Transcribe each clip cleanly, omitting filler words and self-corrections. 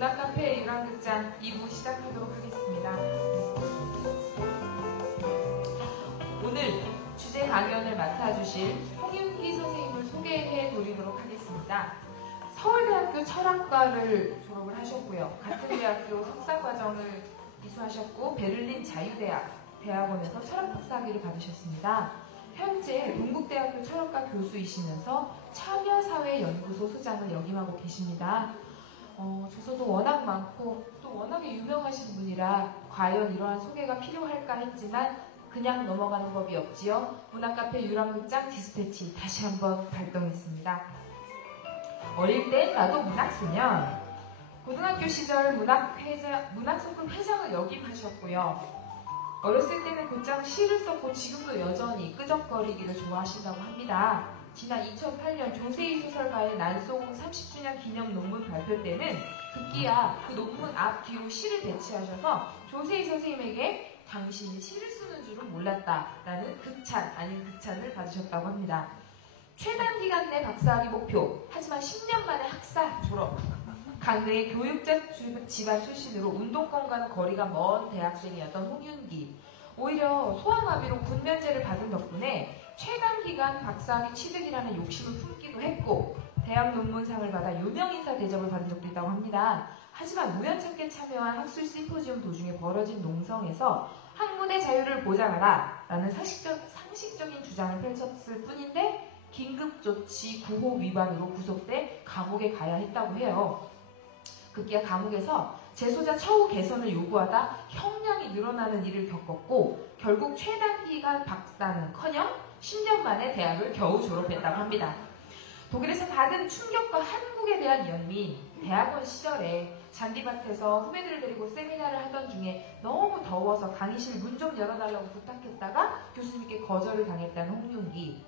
문학카페 유랑극장 2부 시작하도록 하겠습니다. 오늘 주제 강연을 맡아주실 홍윤기 선생님을 소개해 드리도록 하겠습니다. 서울대학교 철학과를 졸업을 하셨고요. 같은 대학교 석사과정을 이수하셨고 베를린 자유대학원에서 철학박사학위를 받으셨습니다. 현재 동국대학교 철학과 교수이시면서 참여사회연구소 소장을 역임하고 계십니다. 저서도 워낙 많고 또 워낙에 유명하신 분이라 과연 이러한 소개가 필요할까 했지만 그냥 넘어가는 법이 없지요. 문학카페 유랑극장 디스패치 다시 한번 발동했습니다. 어릴 땐 나도 문학소년. 고등학교 시절 문학소품 회장을 역임하셨고요. 어렸을 때는 곧장 시를 썼고 지금도 여전히 끄적거리기를 좋아하신다고 합니다. 지난 2008년 조세희 소설가의 난송 30주년 기념 논문 발표 때는 급기야 그 논문 앞 뒤로 시를 배치하셔서 조세희 선생님에게 당신이 시를 쓰는 줄은 몰랐다라는 극찬 아닌 극찬을 받으셨다고 합니다. 최단 기간 내 박사학위 목표, 하지만 10년 만에 학사 졸업. 강릉의 교육자 집안 출신으로 운동권과는 거리가 먼 대학생이었던 홍윤기. 오히려 소아마비로 군면제를 받은 덕분에 최단기간 박사학위 취득이라는 욕심을 품기도 했고 대학 논문상을 받아 유명인사 대접을 받은 적도 있다고 합니다. 하지만 우연찮게 참여한 학술 심포지엄 도중에 벌어진 농성에서 학문의 자유를 보장하라 라는 상식적인 주장을 펼쳤을 뿐인데 긴급조치 9호 위반으로 구속돼 감옥에 가야 했다고 해요. 급기야 감옥에서 재소자 처우 개선을 요구하다 형량이 늘어나는 일을 겪었고 결국 최단기간 박사는커녕 10년 만에 대학을 겨우 졸업했다고 합니다. 독일에서 받은 충격과 한국에 대한 연민, 대학원 시절에 잔디밭에서 후배들을 데리고 세미나를 하던 중에 너무 더워서 강의실 문 좀 열어달라고 부탁했다가 교수님께 거절을 당했다는 홍윤기.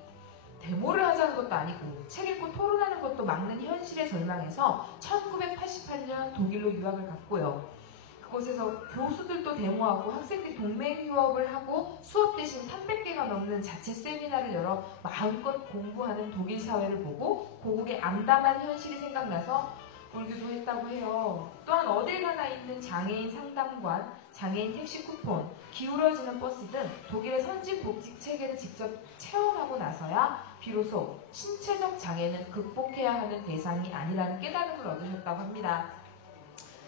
데모를 하자는 것도 아니고 책 읽고 토론하는 것도 막는 현실에 절망해서 1988년 독일로 유학을 갔고요. 그곳에서 교수들도 데모하고 학생들이 동맹 휴업을 하고 수업 대신 300개가 넘는 자체 세미나를 열어 마음껏 공부하는 독일 사회를 보고 고국의 암담한 현실이 생각나서 울기도 했다고 해요. 또한 어딜 가나 있는 장애인 상담관, 장애인 택시 쿠폰, 기울어지는 버스 등 독일의 선진 복지 체계를 직접 체험하고 나서야 비로소 신체적 장애는 극복해야 하는 대상이 아니라는 깨달음을 얻으셨다고 합니다.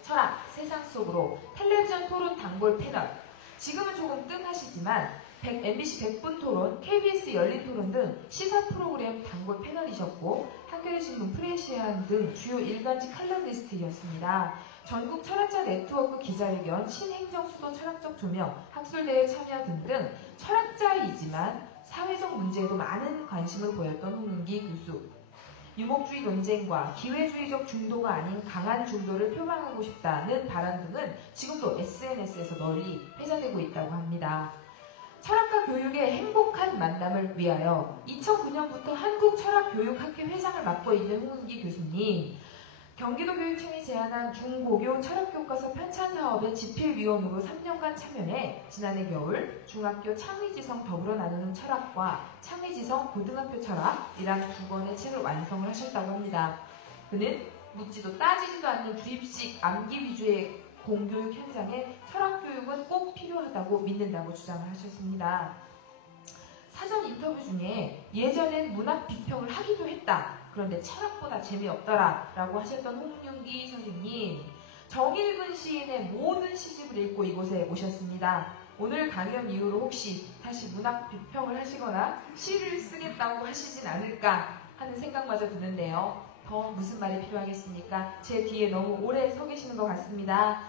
철학, 세상 속으로, 텔레비전 토론 단골 패널. 지금은 조금 뜸하시지만 MBC 100분 토론, KBS 열린 토론 등 시사 프로그램 단골 패널이셨고 한겨레신문 프레시안 등 주요 일간지 칼럼니스트였습니다. 전국 철학자 네트워크 기자회견, 신행정수도 철학적 조명, 학술대회 참여 등등 철학자이지만 사회적 문제에도 많은 관심을 보였던 홍윤기 교수. 유목주의 논쟁과 기회주의적 중도가 아닌 강한 중도를 표방하고 싶다는 발언 등은 지금도 SNS에서 널리 회자되고 있다고 합니다. 철학과 교육의 행복한 만남을 위하여 2009년부터 한국철학교육학회 회장을 맡고 있는 홍윤기 교수님. 경기도교육청이 제안한 중고교 철학교과서 편찬사업의 집필위원으로 3년간 참여해 지난해 겨울 중학교 창의지성 더불어 나누는 철학과 창의지성 고등학교 철학이란 두 권의 책을 완성을 하셨다고 합니다. 그는 묻지도 따지지도 않는 주입식 암기 위주의 공교육 현장에 철학교육은 꼭 필요하다고 믿는다고 주장을 하셨습니다. 사전 인터뷰 중에 예전엔 문학 비평을 하기도 했다. 그런데 철학보다 재미없더라 라고 하셨던 홍윤기 선생님. 정일근 시인의 모든 시집을 읽고 이곳에 오셨습니다. 오늘 강연 이후로 혹시 다시 문학 비평을 하시거나 시를 쓰겠다고 하시진 않을까 하는 생각마저 드는데요. 더 무슨 말이 필요하겠습니까? 제 뒤에 너무 오래 서 계시는 것 같습니다.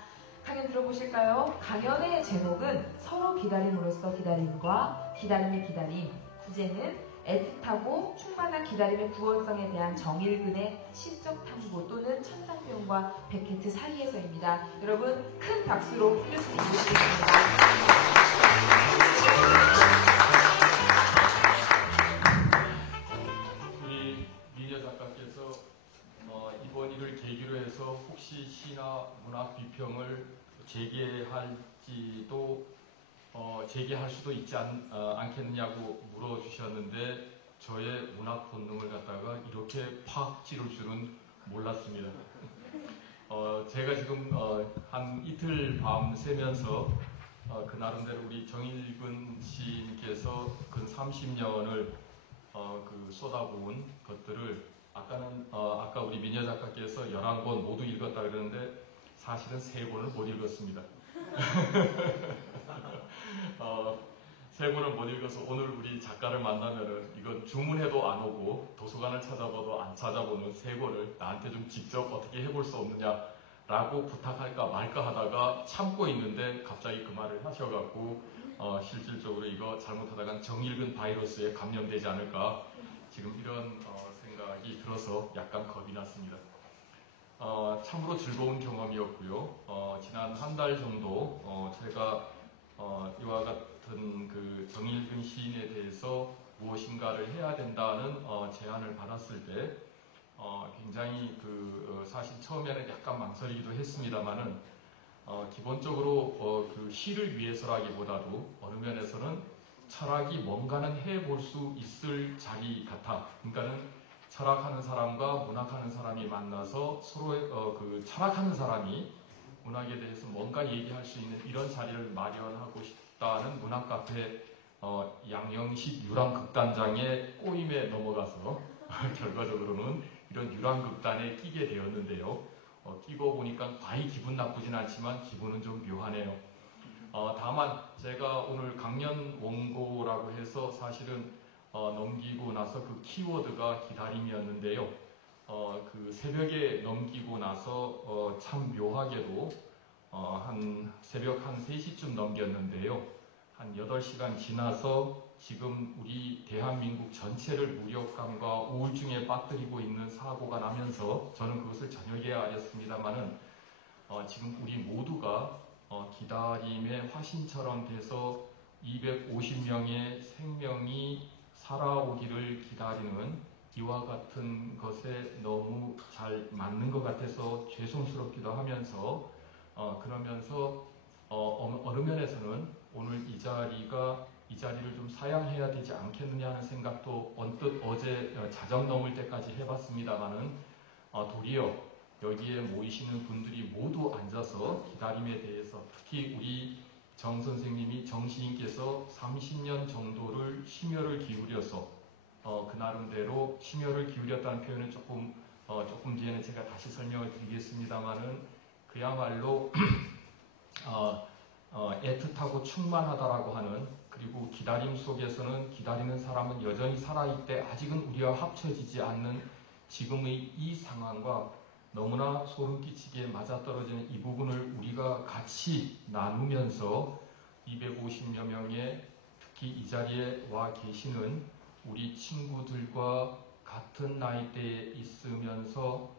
강연 들어보실까요? 강연의 제목은 서로 기다림으로써 기다림과 기다림의 기다림. 주제는 애틋하고 충만한 기다림의 구원성에 대한 정일근의 시적 탐구 또는 천상병과 베케트 사이에서입니다. 여러분 큰 박수로 훌륭히 모시겠습니다. 우리 미녀 작가께서 이번 일을 계기로 해서 혹시 시나 문학 비평을 재개할지도 재개할 수도 있지 않겠느냐고 물어주셨는데 저의 문학 본능을 갖다가 이렇게 팍 찌를 줄은 몰랐습니다. 제가 지금 한 이틀 밤 새면서 그 나름대로 우리 정일근 시인께서 근 30년을 쏟아부은 것들을 아까 우리 민여 작가께서 11권 모두 읽었다 그러는데 사실은 3권을 못 읽었습니다. 3권을 못 읽어서 오늘 우리 작가를 만나면은 이건 주문해도 안 오고 도서관을 찾아봐도 안 찾아보는 3권을 나한테 좀 직접 어떻게 해볼 수 없느냐라고 부탁할까 말까 하다가 참고 있는데 갑자기 그 말을 하셔갖고 실질적으로 이거 잘못하다간 정일근 바이러스에 감염되지 않을까 지금 이런 생각이 들어서 약간 겁이 났습니다. 참으로 즐거운 경험이었고요. 지난 한 달 정도 제가 이와 같은 그 정일근 시인에 대해서 무엇인가를 해야 된다는 제안을 받았을 때 굉장히 사실 처음에는 약간 망설이기도 했습니다만은 기본적으로 그 시를 위해서라기보다도 어느 면에서는 철학이 뭔가는 해볼 수 있을 자리 같아. 그러니까는 철학하는 사람과 문학하는 사람이 만나서 서로의 그 철학하는 사람이 문학에 대해서 뭔가 얘기할 수 있는 이런 자리를 마련하고 싶다는 문학 카페 양영식 유랑극단장의 꼬임에 넘어가서 결과적으로는 이런 유랑극단에 끼게 되었는데요. 끼고 보니까 과히 기분 나쁘진 않지만 기분은 좀 묘하네요. 다만 제가 오늘 강연 원고라고 해서 사실은 넘기고 나서 그 키워드가 기다림이었는데요. 그 새벽에 넘기고 나서 참 묘하게도 한 새벽 한 3시쯤 넘겼는데요. 한 8시간 지나서 지금 우리 대한민국 전체를 무력감과 우울증에 빠뜨리고 있는 사고가 나면서 저는 그것을 저녁에 알았습니다만은 지금 우리 모두가 기다림의 화신처럼 돼서 250명의 생명이 살아오기를 기다리는 이와 같은 것에 너무 잘 맞는 것 같아서 죄송스럽기도 하면서 그러면서 어느 면에서는 오늘 이 자리를 좀 사양해야 되지 않겠느냐 하는 생각도 언뜻 어제 자정 넘을 때까지 해봤습니다만은 도리어 여기에 모이시는 분들이 모두 앉아서 기다림에 대해서 특히 우리 정 선생님이 정 시인께서 30년 정도를 심혈을 기울여서 그 나름대로 심혈을 기울였다는 표현은 조금 뒤에는 제가 다시 설명을 드리겠습니다만은 그야말로 애틋하고 충만하다라고 하는 그리고 기다림 속에서는 기다리는 사람은 여전히 살아있대 아직은 우리와 합쳐지지 않는 지금의 이 상황과 너무나 소름 끼치게 맞아떨어지는 이 부분을 우리가 같이 나누면서 250여 명의 특히 이 자리에 와 계시는 우리 친구들과 같은 나이대에 있으면서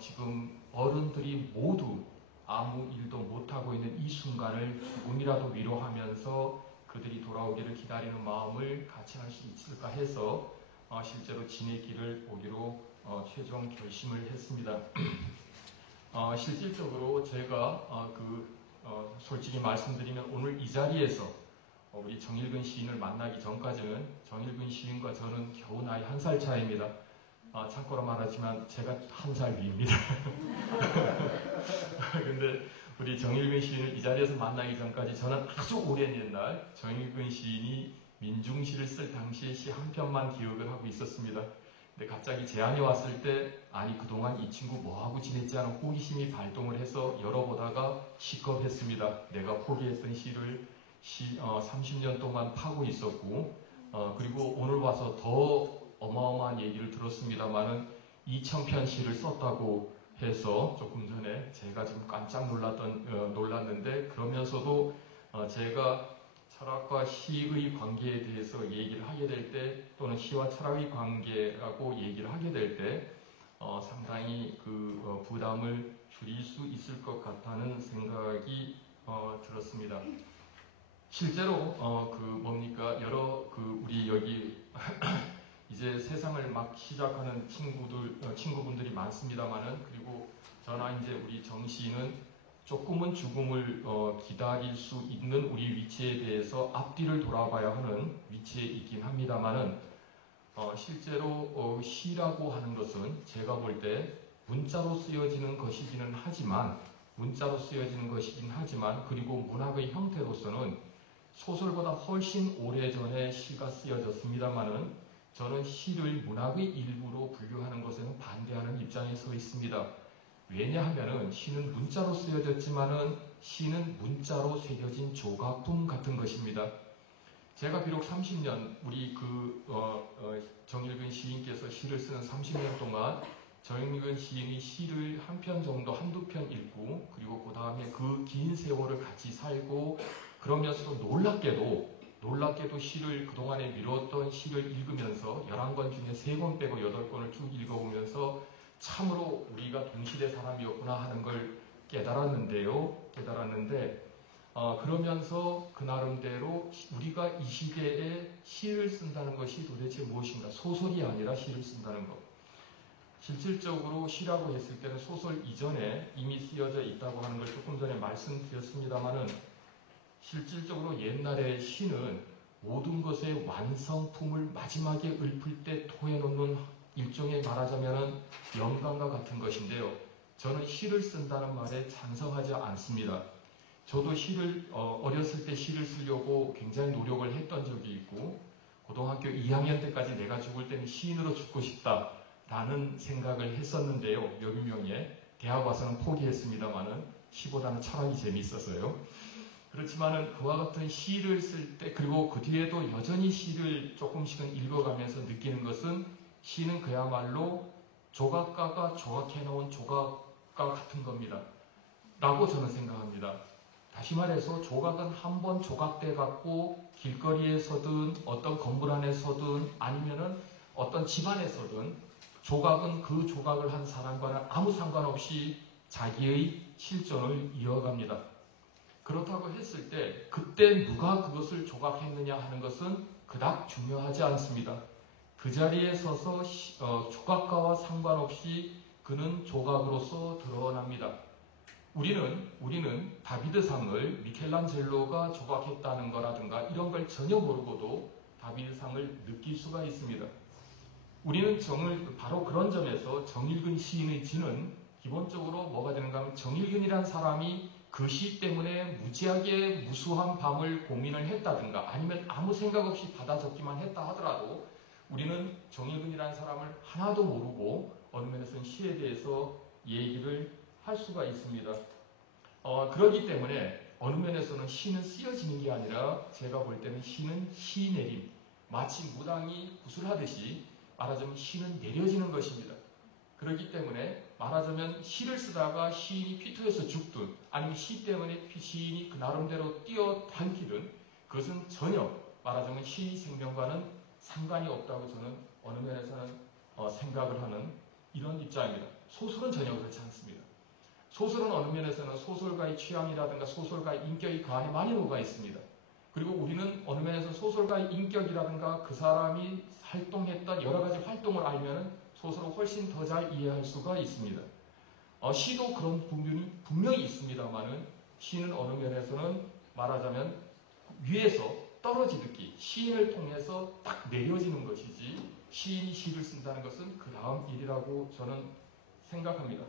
지금 어른들이 모두 아무 일도 못하고 있는 이 순간을 조금이라도 위로하면서 그들이 돌아오기를 기다리는 마음을 같이 할 수 있을까 해서 실제로 지내기를 오기로 최종 결심을 했습니다. 실질적으로 제가 솔직히 말씀드리면 오늘 이 자리에서 우리 정일근 시인을 만나기 전까지는 정일근 시인과 저는 겨우 나이 1살 차이입니다. 참고로 말하지만 제가 1살 위입니다. 근데 우리 정일근 시인을 이 자리에서 만나기 전까지 저는 아주 오랜 옛날 정일근 시인이 민중시를 쓸 당시의 시 한 편만 기억을 하고 있었습니다. 근데 갑자기 제안이 왔을 때 아니 그동안 이 친구 뭐하고 지냈지 하는 호기심이 발동을 해서 열어보다가 시겁했습니다. 내가 포기했던 시를 30년 동안 파고 있었고 그리고 오늘 와서 더 어마어마한 얘기를 들었습니다만은 2,000편 시를 썼다고 해서 조금 전에 제가 지금 깜짝 놀랐는데 그러면서도 제가 철학과 시의 관계에 대해서 얘기를 하게 될 때 또는 시와 철학의 관계라고 얘기를 하게 될 때 상당히 부담을 줄일 수 있을 것 같다는 생각이 들었습니다. 실제로 우리 여기 이제 세상을 막 시작하는 친구분들이 많습니다만은 그리고 저나 이제 우리 정 시인은 조금은 죽음을 기다릴 수 있는 우리 위치에 대해서 앞뒤를 돌아봐야 하는 위치에 있긴 합니다만은 실제로 시라고 하는 것은 제가 볼 때 문자로 쓰여지는 것이기는 하지만 그리고 문학의 형태로서는 소설보다 훨씬 오래전에 시가 쓰여졌습니다마는 저는 시를 문학의 일부로 분류하는 것에는 반대하는 입장에 서 있습니다. 왜냐하면 시는 문자로 쓰여졌지만은 시는 문자로 새겨진 조각품 같은 것입니다. 제가 비록 30년 우리 정일근 시인께서 시를 쓰는 30년 동안 정일근 시인이 시를 한 편 정도 한두 편 읽고 그리고 그 다음에 그 긴 세월을 같이 살고 그러면서도 놀랍게도 시를 그동안에 미뤘던 시를 읽으면서 11권 중에 3권 빼고 8권을 쭉 읽어보면서 참으로 우리가 동시대 사람이었구나 하는 걸 깨달았는데 그러면서 그 나름대로 우리가 이 시대에 시를 쓴다는 것이 도대체 무엇인가? 소설이 아니라 시를 쓴다는 것. 실질적으로 시라고 했을 때는 소설 이전에 이미 쓰여져 있다고 하는 걸 조금 전에 말씀드렸습니다마는 실질적으로 옛날의 시는 모든 것의 완성품을 마지막에 읊을 때 토해놓는 일종의 말하자면 영감과 같은 것인데요. 저는 시를 쓴다는 말에 찬성하지 않습니다. 저도 어렸을 때 시를 쓰려고 굉장히 노력을 했던 적이 있고 고등학교 2학년 때까지 내가 죽을 때는 시인으로 죽고 싶다라는 생각을 했었는데요. 여유명에 대학 와서는 포기했습니다마는 시보다는 철학이 재미있어서요. 그렇지만은 그와 같은 시를 쓸 때 그리고 그 뒤에도 여전히 시를 조금씩은 읽어가면서 느끼는 것은 시는 그야말로 조각가가 조각해놓은 조각가 같은 겁니다. 라고 저는 생각합니다. 다시 말해서 조각은 한 번 조각돼 갖고 길거리에 서든 어떤 건물 안에 서든 아니면은 어떤 집 안에 서든 조각은 그 조각을 한 사람과는 아무 상관없이 자기의 실존을 이어갑니다. 그렇다고 했을 때 그때 누가 그것을 조각했느냐 하는 것은 그닥 중요하지 않습니다. 그 자리에 서서 조각가와 상관없이 그는 조각으로서 드러납니다. 우리는 다비드상을 미켈란젤로가 조각했다는 거라든가 이런 걸 전혀 모르고도 다비드상을 느낄 수가 있습니다. 우리는 바로 그런 점에서 정일근 시인의 지는 기본적으로 뭐가 되는가 하면 정일근이라는 사람이 그 시 때문에 무지하게 무수한 밤을 고민을 했다든가 아니면 아무 생각 없이 받아 적기만 했다 하더라도 우리는 정일근이라는 사람을 하나도 모르고 어느 면에서는 시에 대해서 얘기를 할 수가 있습니다. 그렇기 때문에 어느 면에서는 시는 쓰여지는 게 아니라 제가 볼 때는 시는 시내림, 마치 무당이 구슬하듯이 말하자면 시는 내려지는 것입니다. 그렇기 때문에 말하자면 시를 쓰다가 시인이 피투에서 죽든 아니면 시 때문에 시인이 그 나름대로 뛰어당기든 그것은 전혀 말하자면 시의 생명과는 상관이 없다고 저는 어느 면에서는 생각을 하는 이런 입장입니다. 소설은 전혀 그렇지 않습니다. 소설은 어느 면에서는 소설가의 취향이라든가 소설가의 인격이 그 안에 많이 녹아 있습니다. 그리고 우리는 어느 면에서 소설가의 인격이라든가 그 사람이 활동했던 여러 가지 활동을 알면 소설을 훨씬 더 잘 이해할 수가 있습니다. 시도 그런 부분이 분명히 있습니다만은 시는 어느 면에서는 말하자면 위에서 떨어지듯이 시인을 통해서 딱 내려지는 것이지 시인이 시를 쓴다는 것은 그 다음 일이라고 저는 생각합니다.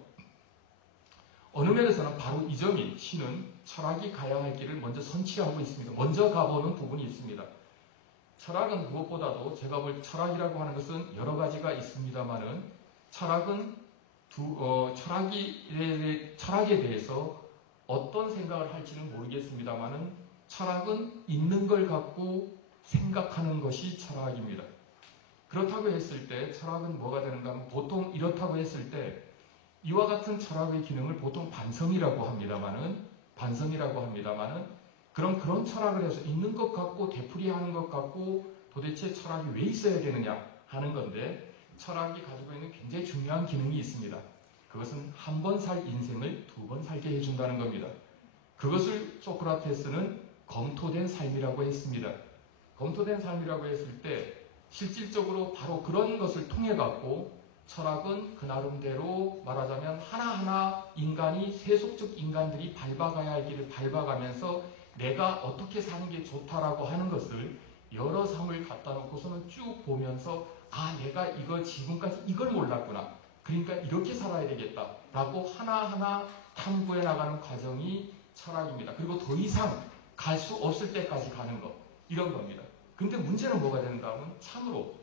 어느 면에서는 바로 이 점이 시는 철학이 가야 할 길을 먼저 선취하고 있습니다. 먼저 가보는 부분이 있습니다. 철학은 무엇보다도 제가 볼 철학이라고 하는 것은 여러 가지가 있습니다만은 철학은 철학에 대해서 어떤 생각을 할지는 모르겠습니다만은 철학은 있는 걸 갖고 생각하는 것이 철학입니다. 그렇다고 했을 때 철학은 뭐가 되는가 하면 보통 이렇다고 했을 때 이와 같은 철학의 기능을 보통 반성이라고 합니다만은 그런 철학을 해서 있는 것 같고 되풀이하는 것 같고 도대체 철학이 왜 있어야 되느냐 하는 건데 철학이 가지고 있는 굉장히 중요한 기능이 있습니다. 그것은 한 번 살 인생을 2번 살게 해준다는 겁니다. 그것을 소크라테스는 검토된 삶이라고 했습니다. 검토된 삶이라고 했을 때 실질적으로 바로 그런 것을 통해 갖고 철학은 그 나름대로 말하자면 하나하나 인간이 세속적 인간들이 밟아가야 할 길을 밟아가면서 내가 어떻게 사는 게 좋다라고 하는 것을 여러 삶을 갖다 놓고서는 쭉 보면서 내가 지금까지 이걸 몰랐구나. 그러니까 이렇게 살아야 되겠다라고 하나하나 탐구해 나가는 과정이 철학입니다. 그리고 더 이상 갈 수 없을 때까지 가는 것, 이런 겁니다. 근데 문제는 뭐가 되는가 하면 참으로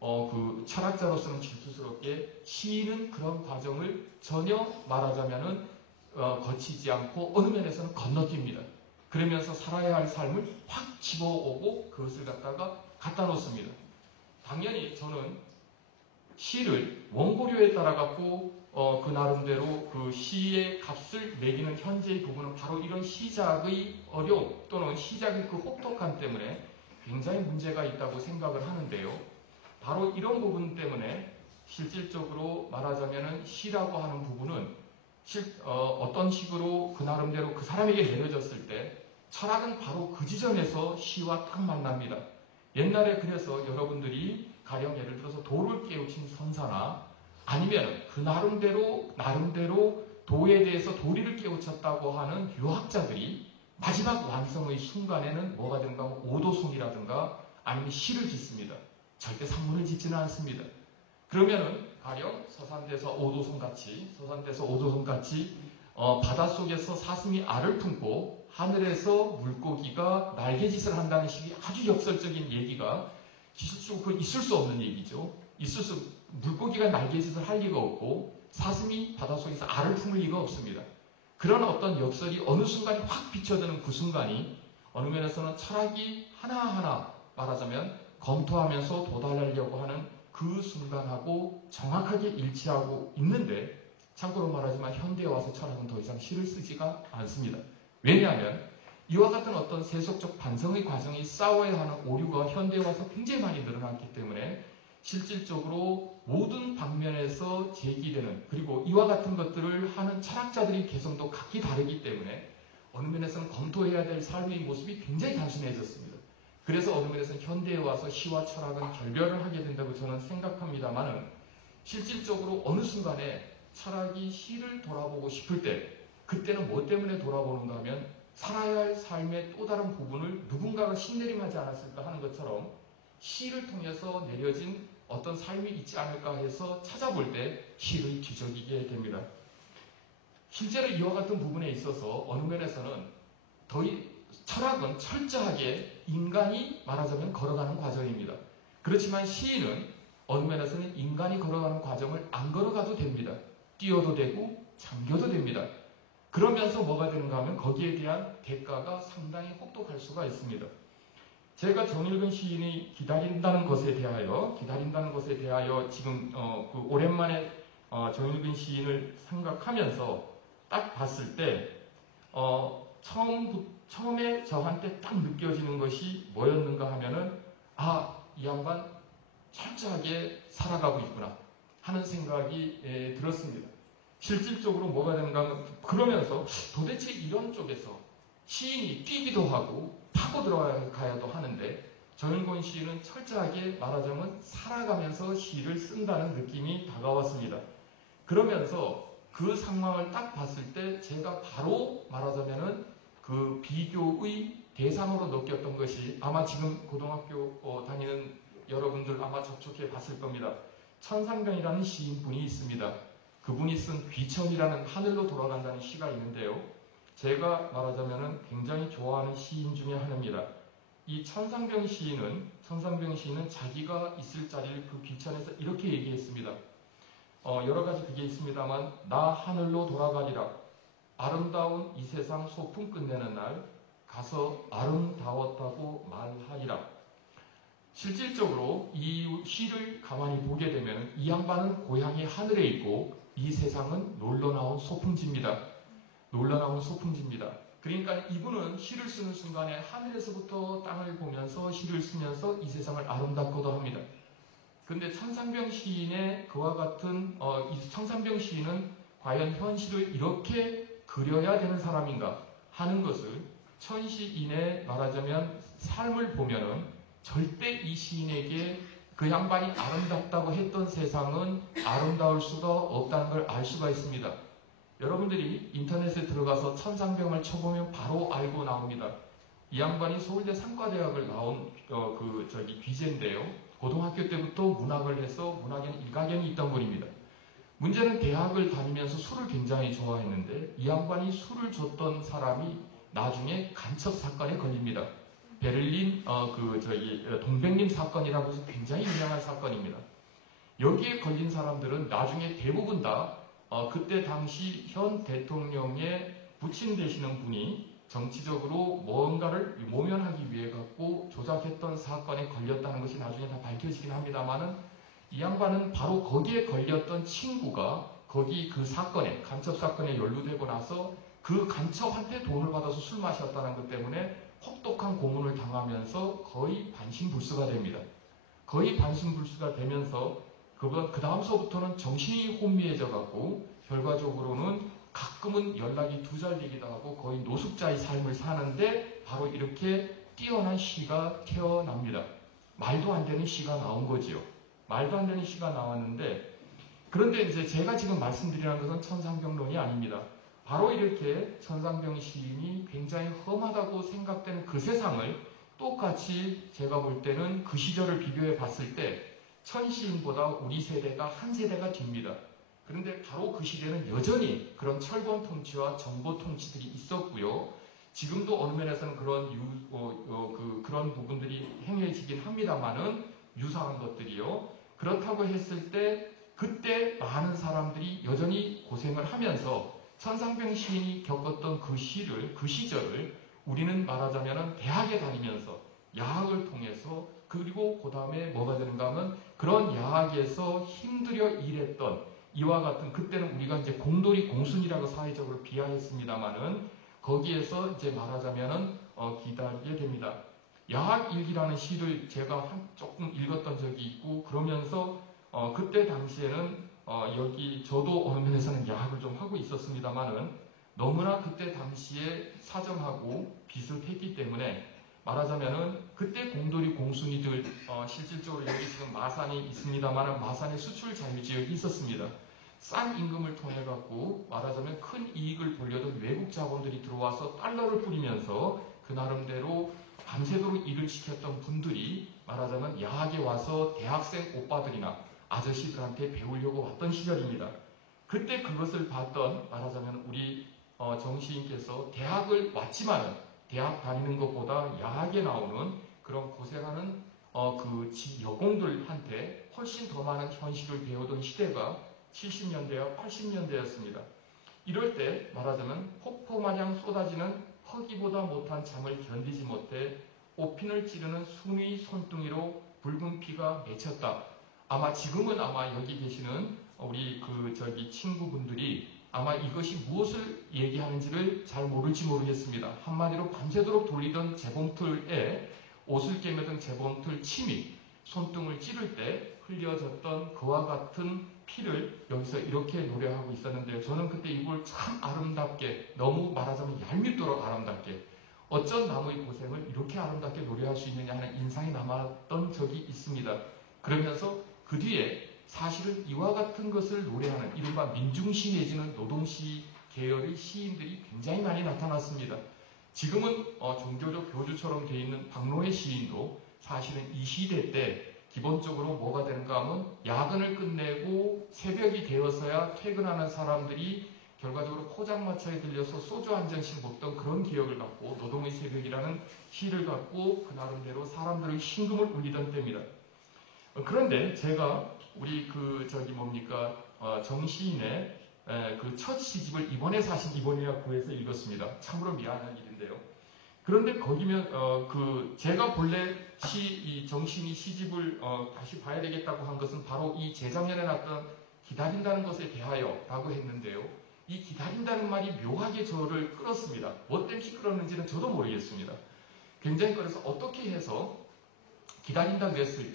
그 철학자로서는 질투스럽게 시인은 그런 과정을 전혀 말하자면은 거치지 않고 어느 면에서는 건너뜁니다. 그러면서 살아야 할 삶을 확 집어오고 그것을 갖다 놓습니다. 당연히 저는 시를 원고료에 따라 갖고 그 나름대로 그 시의 값을 매기는 현재의 부분은 바로 이런 시작의 어려움 또는 시작의 그 혹독함 때문에 굉장히 문제가 있다고 생각을 하는데요. 바로 이런 부분 때문에 실질적으로 말하자면 시라고 하는 부분은 어떤 식으로 그 나름대로 그 사람에게 내려졌을 때 철학은 바로 그 지점에서 시와 딱 만납니다. 옛날에 그래서 여러분들이 가령 예를 들어서 도를 깨우친 선사나 아니면 그 나름대로 도에 대해서 도리를 깨우쳤다고 하는 유학자들이 마지막 완성의 순간에는 뭐가 되는가 하면 오도송이라든가 아니면 시를 짓습니다. 절대 산문을 짓지는 않습니다. 그러면은 가령 서산대서 오도송같이 바닷속에서 사슴이 알을 품고 하늘에서 물고기가 날개짓을 한다는 식의 아주 역설적인 얘기가 있을 수 없는 얘기죠. 물고기가 날개짓을 할 리가 없고 사슴이 바닷속에서 알을 품을 리가 없습니다. 그런 어떤 역설이 어느 순간에 확 비춰드는 그 순간이 어느 면에서는 철학이 하나하나 말하자면 검토하면서 도달하려고 하는 그 순간하고 정확하게 일치하고 있는데 참고로 말하지만 현대에 와서 철학은 더 이상 시를 쓰지가 않습니다. 왜냐하면 이와 같은 어떤 세속적 반성의 과정이 싸워야 하는 오류가 현대에 와서 굉장히 많이 늘어났기 때문에 실질적으로 모든 방면에서 제기되는 그리고 이와 같은 것들을 하는 철학자들의 개성도 각기 다르기 때문에 어느 면에서는 검토해야 될 삶의 모습이 굉장히 단순해졌습니다. 그래서 어느 면에서는 현대에 와서 시와 철학은 결별을 하게 된다고 저는 생각합니다만은 실질적으로 어느 순간에 철학이 시를 돌아보고 싶을 때 그때는 뭐 때문에 돌아보는가 하면 살아야 할 삶의 또 다른 부분을 누군가가 신내림하지 않았을까 하는 것처럼 시를 통해서 내려진 어떤 삶이 있지 않을까 해서 찾아볼 때 시를 뒤적이게 됩니다. 실제로 이와 같은 부분에 있어서 어느 면에서는 철학은 철저하게 인간이 말하자면 걸어가는 과정입니다. 그렇지만 시인은 어느 면에서는 인간이 걸어가는 과정을 안 걸어가도 됩니다. 뛰어도 되고 잠겨도 됩니다. 그러면서 뭐가 되는가 하면 거기에 대한 대가가 상당히 혹독할 수가 있습니다. 제가 정일근 시인이 기다린다는 것에 대하여 지금 오랜만에 정일근 시인을 생각하면서 딱 봤을 때 처음에 저한테 딱 느껴지는 것이 뭐였는가 하면은 이 양반 철저하게 살아가고 있구나 하는 생각이 들었습니다. 실질적으로 뭐가 되는가 하면 그러면서 도대체 이런 쪽에서 시인이 뛰기도 하고 파고 들어가야도 하는데 정일근 시인은 철저하게 말하자면 살아가면서 시를 쓴다는 느낌이 다가왔습니다. 그러면서 그 상황을 딱 봤을 때 제가 바로 말하자면은 그 비교의 대상으로 느꼈던 것이 아마 지금 고등학교 다니는 여러분들 아마 접촉해 봤을 겁니다. 천상병이라는 시인분이 있습니다. 그분이 쓴 귀천이라는 하늘로 돌아간다는 시가 있는데요. 제가 말하자면은 굉장히 좋아하는 시인 중에 하나입니다. 이 천상병 시인은 자기가 있을 자리를 그 귀천에서 이렇게 얘기했습니다. 여러 가지 그게 있습니다만 나 하늘로 돌아가리라. 아름다운 이 세상 소풍 끝내는 날 가서 아름다웠다고 말하리라. 실질적으로 이 시를 가만히 보게 되면 이 양반은 고향이 하늘에 있고 이 세상은 놀러 나온 소풍지입니다. 그러니까 이분은 시를 쓰는 순간에 하늘에서부터 땅을 보면서 시를 쓰면서 이 세상을 아름답고도 합니다. 그런데 천상병 시인의 그와 같은 이 천상병 시인은 과연 현실을 이렇게 그려야 되는 사람인가 하는 것을 천시인의 말하자면 삶을 보면은 절대 이 시인에게 그 양반이 아름답다고 했던 세상은 아름다울 수가 없다는 걸 알 수가 있습니다. 여러분들이 인터넷에 들어가서 천상병을 쳐보면 바로 알고 나옵니다. 이 양반이 서울대 상과대학을 나온 귀재인데요. 고등학교 때부터 문학을 해서 문학에는 일가견이 있던 분입니다. 문제는 대학을 다니면서 술을 굉장히 좋아했는데 이 양반이 술을 줬던 사람이 나중에 간첩 사건에 걸립니다. 베를린 동백림 사건이라고 해서 굉장히 유명한 사건입니다. 여기에 걸린 사람들은 나중에 대부분 다 그때 당시 현 대통령의 부친 되시는 분이 정치적으로 뭔가를 모면하기 위해 갖고 조작했던 사건에 걸렸다는 것이 나중에 다 밝혀지긴 합니다만은 이 양반은 바로 거기에 걸렸던 친구가 거기 그 사건에 간첩 사건에 연루되고 나서 그 간첩한테 돈을 받아서 술 마셨다는 것 때문에 혹독한 고문을 당하면서 거의 반신불수가 됩니다. 거의 반신불수가 되면서 그 다음서부터는 정신이 혼미해져 갖고 결과적으로는 가끔은 연락이 두절되기도 하고 거의 노숙자의 삶을 사는데 바로 이렇게 뛰어난 시가 태어납니다. 말도 안 되는 시가 나온 거지요. 말도 안 되는 시가 나왔는데 그런데 이제 제가 지금 말씀드리는 것은 천상병론이 아닙니다. 바로 이렇게 천상병 시인이 굉장히 험하다고 생각되는 그 세상을 똑같이 제가 볼 때는 그 시절을 비교해 봤을 때 천시인보다 우리 세대가 한 세대가 깁니다. 그런데 바로 그 시대는 여전히 그런 철권 통치와 정보 통치들이 있었고요. 지금도 어느 면에서는 그런 부분들이 행해지긴 합니다만은 유사한 것들이요. 그렇다고 했을 때 그때 많은 사람들이 여전히 고생을 하면서 천상병 시인이 겪었던 그 시절을 우리는 말하자면 대학에 다니면서 야학을 통해서 그리고 그 다음에 뭐가 되는가 하면 그런 야학에서 힘들여 일했던 이와 같은 그때는 우리가 이제 공돌이 공순이라고 사회적으로 비하했습니다만은 거기에서 이제 말하자면은 기다리게 됩니다. 야학일기라는 시를 제가 조금 읽었던 적이 있고 그러면서 그때 당시에는 여기 저도 어느 면에서는 야학을 좀 하고 있었습니다만은 너무나 그때 당시에 사정하고 비슷했기 때문에 말하자면은 그때 공돌이 공순이들 실질적으로 여기 지금 마산이 있습니다만은 마산에 수출 자유지역이 있었습니다. 싼 임금을 통해 갖고 말하자면 큰 이익을 보려던 외국 자본들이 들어와서 달러를 뿌리면서 그 나름대로 밤새도록 일을 시켰던 분들이 말하자면 야학에 와서 대학생 오빠들이나 아저씨들한테 배우려고 왔던 시절입니다. 그때 그것을 봤던 말하자면 우리 정시인께서 대학을 왔지만은 대학 다니는 것보다 야학에 나오는 그런 고생하는 그 여공들한테 훨씬 더 많은 현실을 배우던 시대가 70년대와 80년대였습니다. 이럴 때 말하자면 폭포마냥 쏟아지는 허기보다 못한 잠을 견디지 못해 옷핀을 찌르는 순의 손등이로 붉은 피가 맺혔다. 아마 지금은 아마 여기 계시는 우리 친구분들이 아마 이것이 무엇을 얘기하는지를 잘 모를지 모르겠습니다. 한마디로 밤새도록 돌리던 재봉틀에 옷을 깨매던 재봉틀 침이 손등을 찌를 때 흘려졌던 그와 같은 피를 여기서 이렇게 노래하고 있었는데요. 저는 그때 이걸 참 아름답게 너무 말하자면 얄밉도록 아름답게 어쩐 나무의 고생을 이렇게 아름답게 노래할 수 있느냐 하는 인상이 남았던 적이 있습니다. 그러면서 그 뒤에 사실은 이와 같은 것을 노래하는 이른바 민중시 내지는 노동시 계열의 시인들이 굉장히 많이 나타났습니다. 지금은 종교적 교주처럼 되어 있는 박노해 시인도 사실은 이 시대 때 기본적으로 뭐가 되는가 하면 야근을 끝내고 새벽이 되어서야 퇴근하는 사람들이 결과적으로 포장마차에 들려서 소주 한 잔씩 먹던 그런 기억을 갖고 노동의 새벽이라는 시를 갖고 그 나름대로 사람들의 심금을 울리던 때입니다. 그런데 제가 우리 정시인의 그 첫 시집을 이번에 사신 이번이라 구해서 읽었습니다. 참으로 미안한 일인데요. 그런데 거기면 제가 본래 이 정신이 시집을 다시 봐야 되겠다고 한 것은 바로 이 재작년에 났던 기다린다는 것에 대하여라고 했는데요. 이 기다린다는 말이 묘하게 저를 끌었습니다. 뭐 때문에 끌었는지는 저도 모르겠습니다. 굉장히 그래서 어떻게 해서 기다린다 그랬을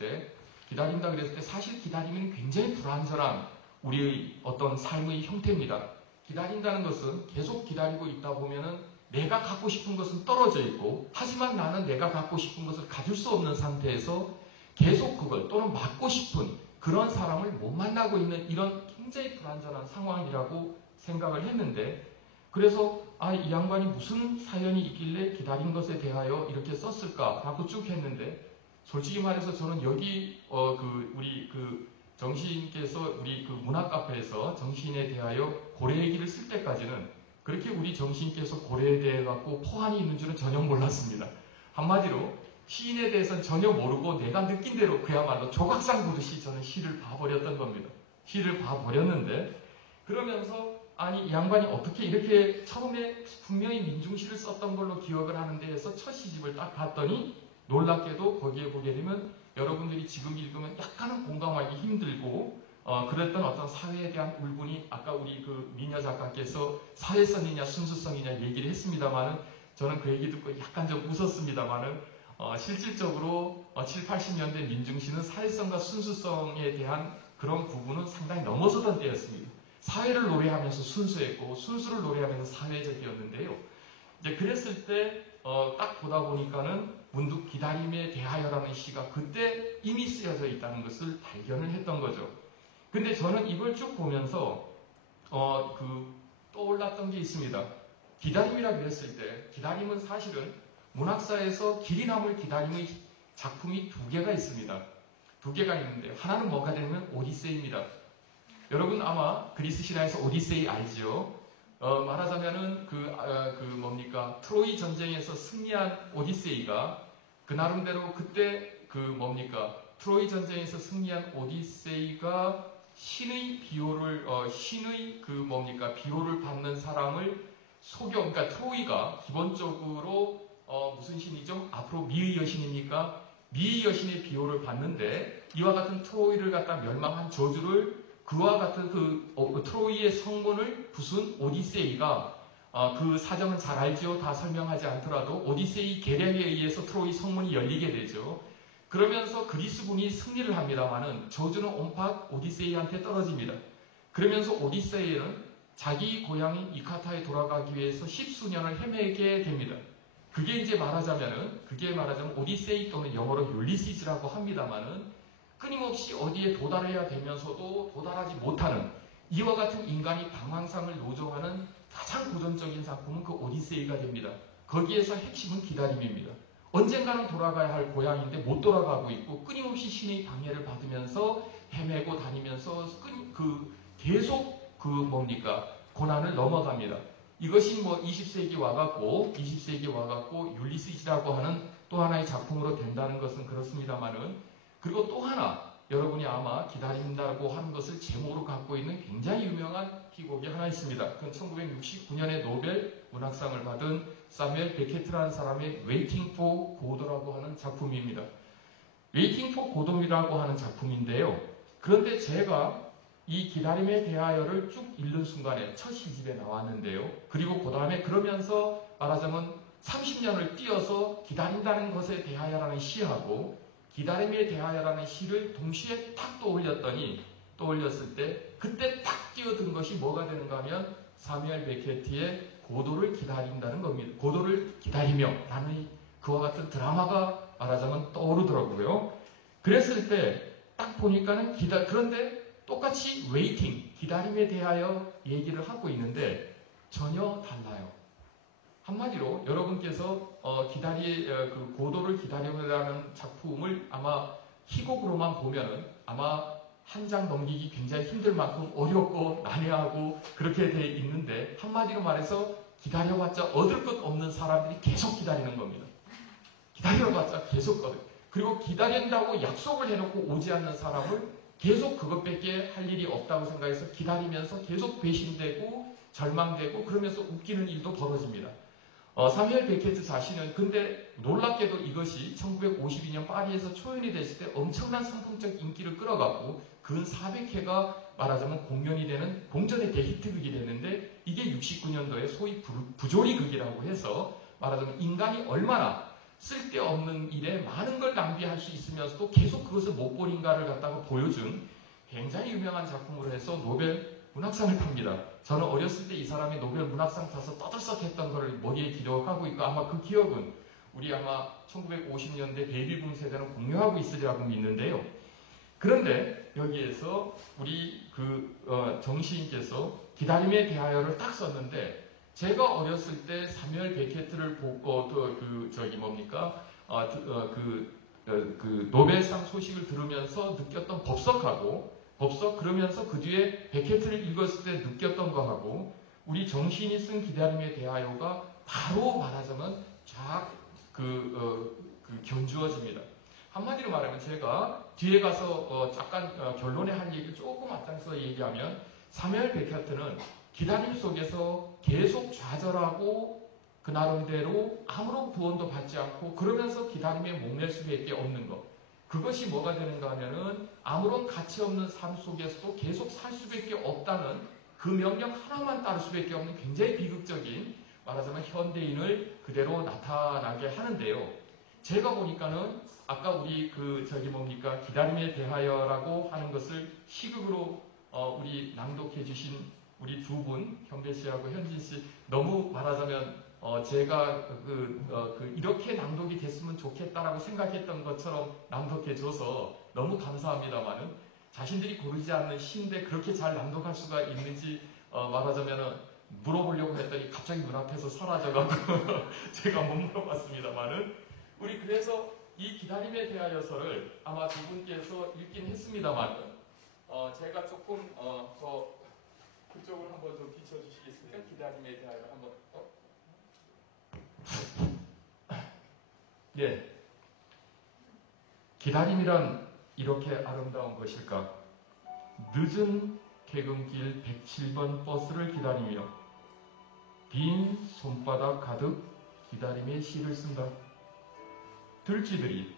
때 사실 기다림은 굉장히 불완전한 우리의 어떤 삶의 형태입니다. 기다린다는 것은 계속 기다리고 있다 보면은 내가 갖고 싶은 것은 떨어져 있고 하지만 나는 내가 갖고 싶은 것을 가질 수 없는 상태에서 계속 그걸 또는 맡고 싶은 그런 사람을 못 만나고 있는 이런 굉장히 불완전한 상황이라고 생각을 했는데 그래서 이 양반이 무슨 사연이 있길래 기다린 것에 대하여 이렇게 썼을까 하고 쭉 했는데 솔직히 말해서 저는 여기 정시인께서 우리 그 문학 카페에서 정시인에 대하여 고래 얘기를 쓸 때까지는 그렇게 우리 정시인께서 고래에 대해 갖고 포환이 있는 줄은 전혀 몰랐습니다. 한마디로 시인에 대해서는 전혀 모르고 내가 느낀 대로 그야말로 조각상 보듯이 저는 시를 봐버렸던 겁니다. 시를 봐버렸는데 그러면서 아니 이 양반이 어떻게 이렇게 처음에 분명히 민중시를 썼던 걸로 기억을 하는데 해서 첫 시집을 딱 봤더니 놀랍게도 거기에 보게 되면 여러분들이 지금 읽으면 약간은 공감하기 힘들고 그랬던 어떤 사회에 대한 울분이 아까 우리 그 미녀 작가께서 사회성이냐 순수성이냐 얘기를 했습니다만은 저는 그 얘기 듣고 약간 좀 웃었습니다만은 실질적으로 7, 80년대 민중시는 사회성과 순수성에 대한 그런 부분은 상당히 넘어서던 때였습니다. 사회를 노래하면서 순수했고 순수를 노래하면서 사회적이었는데요. 이제 그랬을 때 딱 보다 보니까는 문득 기다림에 대하여라는 시가 그때 이미 쓰여져 있다는 것을 발견을 했던 거죠. 근데 저는 이걸 쭉 보면서 떠올랐던 게 있습니다. 기다림이라고 했을 때 기다림은 사실은 문학사에서 길이 남을 기다림의 작품이 두 개가 있습니다. 두 개가 있는데 하나는 뭐가 되냐면 오디세이입니다. 여러분 아마 그리스 신화에서 오디세이 알지요? 말하자면은 트로이 전쟁에서 승리한 오디세이가 그 나름대로 그때 트로이 전쟁에서 승리한 오디세이가 신의 비호를 비호를 받는 사람을 그러니까 트로이가 기본적으로 무슨 신이죠? 앞으로 미의 여신입니까? 미의 여신의 비호를 받는데 이와 같은 트로이를 갖다 멸망한 저주를 그와 같은 트로이의 성문을 부순 오디세이가 그 사정은 잘 알지요. 다 설명하지 않더라도 오디세이 계략에 의해서 트로이 성문이 열리게 되죠. 그러면서 그리스군이 승리를 합니다마는 저주는 온팍 오디세이한테 떨어집니다. 그러면서 오디세이는 자기 고향인 이카타에 돌아가기 위해서 십수년을 헤매게 됩니다. 그게 말하자면 오디세이 또는 영어로 율리시즈라고 합니다마는 끊임없이 어디에 도달해야 되면서도 도달하지 못하는 이와 같은 인간이 방황상을 노정하는 가장 고전적인 작품은 그 오디세이가 됩니다. 거기에서 핵심은 기다림입니다. 언젠가는 돌아가야 할 고향인데 못 돌아가고 있고 끊임없이 신의 방해를 받으면서 헤매고 다니면서 계속 고난을 넘어갑니다. 이것이 20세기 와갖고 율리시즈라고 하는 또 하나의 작품으로 된다는 것은 그렇습니다만은 그리고 또 하나 여러분이 아마 기다린다고 하는 것을 제목으로 갖고 있는 굉장히 유명한 희곡이 하나 있습니다. 그건 1969년에 노벨 문학상을 받은 사뮤엘 베케트라는 사람의 Waiting for Godot라고 하는 작품입니다. Waiting for Godot이라고 하는 작품인데요. 그런데 제가 이 기다림에 대하여를 쭉 읽는 순간에 첫 시집에 나왔는데요. 그리고 그 다음에 그러면서 말하자면 30년을 뛰어서 기다린다는 것에 대하여라는 시하고 기다림에 대하여라는 시를 동시에 탁 떠올렸을 때 그때 탁 뛰어든 것이 뭐가 되는가 하면 사뮤엘 베케트의 고도를 기다린다는 겁니다. 고도를 기다리며 라는 그와 같은 드라마가 말하자면 떠오르더라고요. 그랬을 때 딱 보니까는 그런데 똑같이 웨이팅, 기다림에 대하여 얘기를 하고 있는데 전혀 달라요. 한마디로 여러분께서 고도를 기다리라는 작품을 아마 희곡으로만 보면은 아마 한 장 넘기기 굉장히 힘들 만큼 어렵고 난해하고 그렇게 돼 있는데 한마디로 말해서 기다려봤자 얻을 것 없는 사람들이 계속 기다리는 겁니다. 기다려봤자 계속 그리고 기다린다고 약속을 해놓고 오지 않는 사람을 계속 그것밖에 할 일이 없다고 생각해서 기다리면서 계속 배신되고 절망되고 그러면서 웃기는 일도 벌어집니다. 사뮤엘 베케트 자신은 근데 놀랍게도 이것이 1952년 파리에서 초연이 됐을 때 엄청난 상품적 인기를 끌어갔고 근 400회가 말하자면 공연이 되는 공전의 대히트극이 됐는데 이게 69년도에 소위 부조리극이라고 해서 말하자면 인간이 얼마나 쓸데없는 일에 많은 걸 낭비할 수 있으면서도 계속 그것을 못 버린가를 갖다가 보여준 굉장히 유명한 작품으로 해서 노벨 문학상을 탑니다. 저는 어렸을 때 이 사람이 노벨 문학상 타서 떠들썩했던 걸 머리에 기록하고 있고 아마 그 기억은 우리 아마 1950년대 베이비붐 세대는 공유하고 있으리라고 믿는데요. 그런데 여기에서 우리 정시인께서 기다림에 대하여를 딱 썼는데 제가 어렸을 때 사뮤엘 베케트를 보고 노벨상 소식을 들으면서 느꼈던 법서 그러면서 그 뒤에 베케트를 읽었을 때 느꼈던 거하고 우리 정신이 쓴 기다림에 대하여가 바로 말하자면 견주어집니다. 한마디로 말하면 제가 뒤에 가서 잠깐 결론에 할 얘기를 조금 앞장서 얘기하면 사무엘 베케트는 기다림 속에서 계속 좌절하고 그 나름대로 아무런 구원도 받지 않고 그러면서 기다림에 목맬 수밖에 없는 것. 그것이 뭐가 되는가 하면은 아무런 가치 없는 삶 속에서도 계속 살 수밖에 없다는 그 명령 하나만 따를 수밖에 없는 굉장히 비극적인 말하자면 현대인을 그대로 나타나게 하는데요. 제가 보니까는 아까 우리 기다림에 대하여라고 하는 것을 시극으로 우리 낭독해 주신 우리 두 분, 현배 씨하고 현진 씨, 너무 말하자면 제가 이렇게 낭독이 됐으면 좋겠다라고 생각했던 것처럼 낭독해 줘서 너무 감사합니다만은 자신들이 고르지 않는 시인데 그렇게 잘 낭독할 수가 있는지 말하자면은 물어보려고 했더니 갑자기 눈앞에서 사라져가지고 제가 못 물어봤습니다만은 우리 그래서 이 기다림에 대하여서를 아마 두 분께서 읽긴 했습니다만 제가 조금 더 그쪽을 한번 좀 비춰주시겠습니까? 기다림에 대하여 한번 예, 기다림이란 이렇게 아름다운 것일까? 늦은 퇴근길 107번 버스를 기다리며 빈 손바닥 가득 기다림의 시를 쓴다. 들쥐들이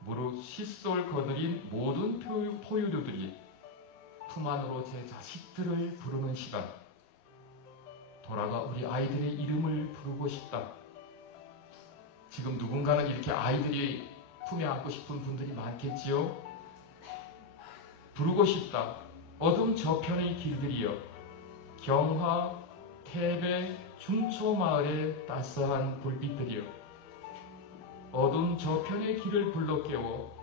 무릇 칫솔 거느린 모든 포유류들이 품 안으로 제 자식들을 부르는 시간. 돌아가 우리 아이들의 이름을 부르고 싶다. 지금 누군가는 이렇게 아이들이 품에 안고 싶은 분들이 많겠지요. 부르고 싶다. 어둠 저편의 길들이여 경화, 태배, 중초마을의 따스한 불빛들이여 어둠 저편의 길을 불러 깨워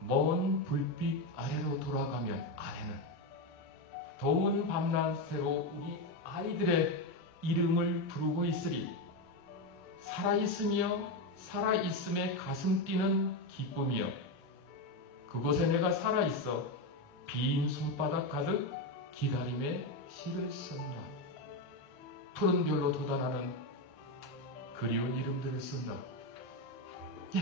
먼 불빛 아래로 돌아가면 아래는 더운 밤낮새로 우리 아이들의 이름을 부르고 있으리. 살아있으며 살아있음에 가슴 뛰는 기쁨이여 그곳에 내가 살아있어 빈 손바닥 가득 기다림의 시를 쓴다. 푸른 별로 돋아나는 그리운 이름들을 쓴다. 예.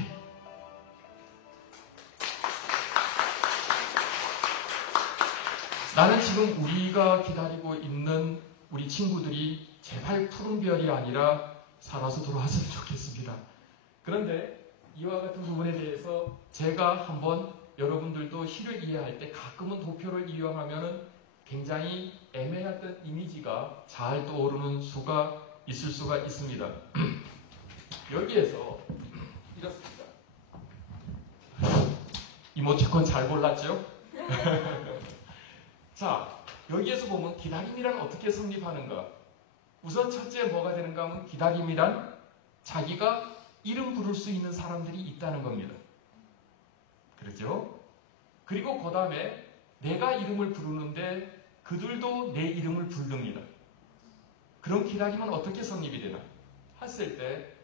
나는 지금 우리가 기다리고 있는 우리 친구들이 제발 푸른 별이 아니라 살아서 돌아왔으면 좋겠습니다. 그런데 이와 같은 부분에 대해서 제가 한번 여러분들도 시를 이해할 때 가끔은 도표를 이용하면 굉장히 애매했던 이미지가 잘 떠오르는 수가 있을 수가 있습니다. 여기에서 이렇습니다. 이모티콘 잘 골랐죠? 자, 여기에서 보면 기다림이란 어떻게 성립하는가? 우선 첫째 뭐가 되는가 하면 기다림이란 자기가 이름 부를 수 있는 사람들이 있다는 겁니다. 그렇죠? 그리고 그 다음에 내가 이름을 부르는데 그들도 내 이름을 부릅니다. 그럼 기다림은 어떻게 성립이 되나? 했을 때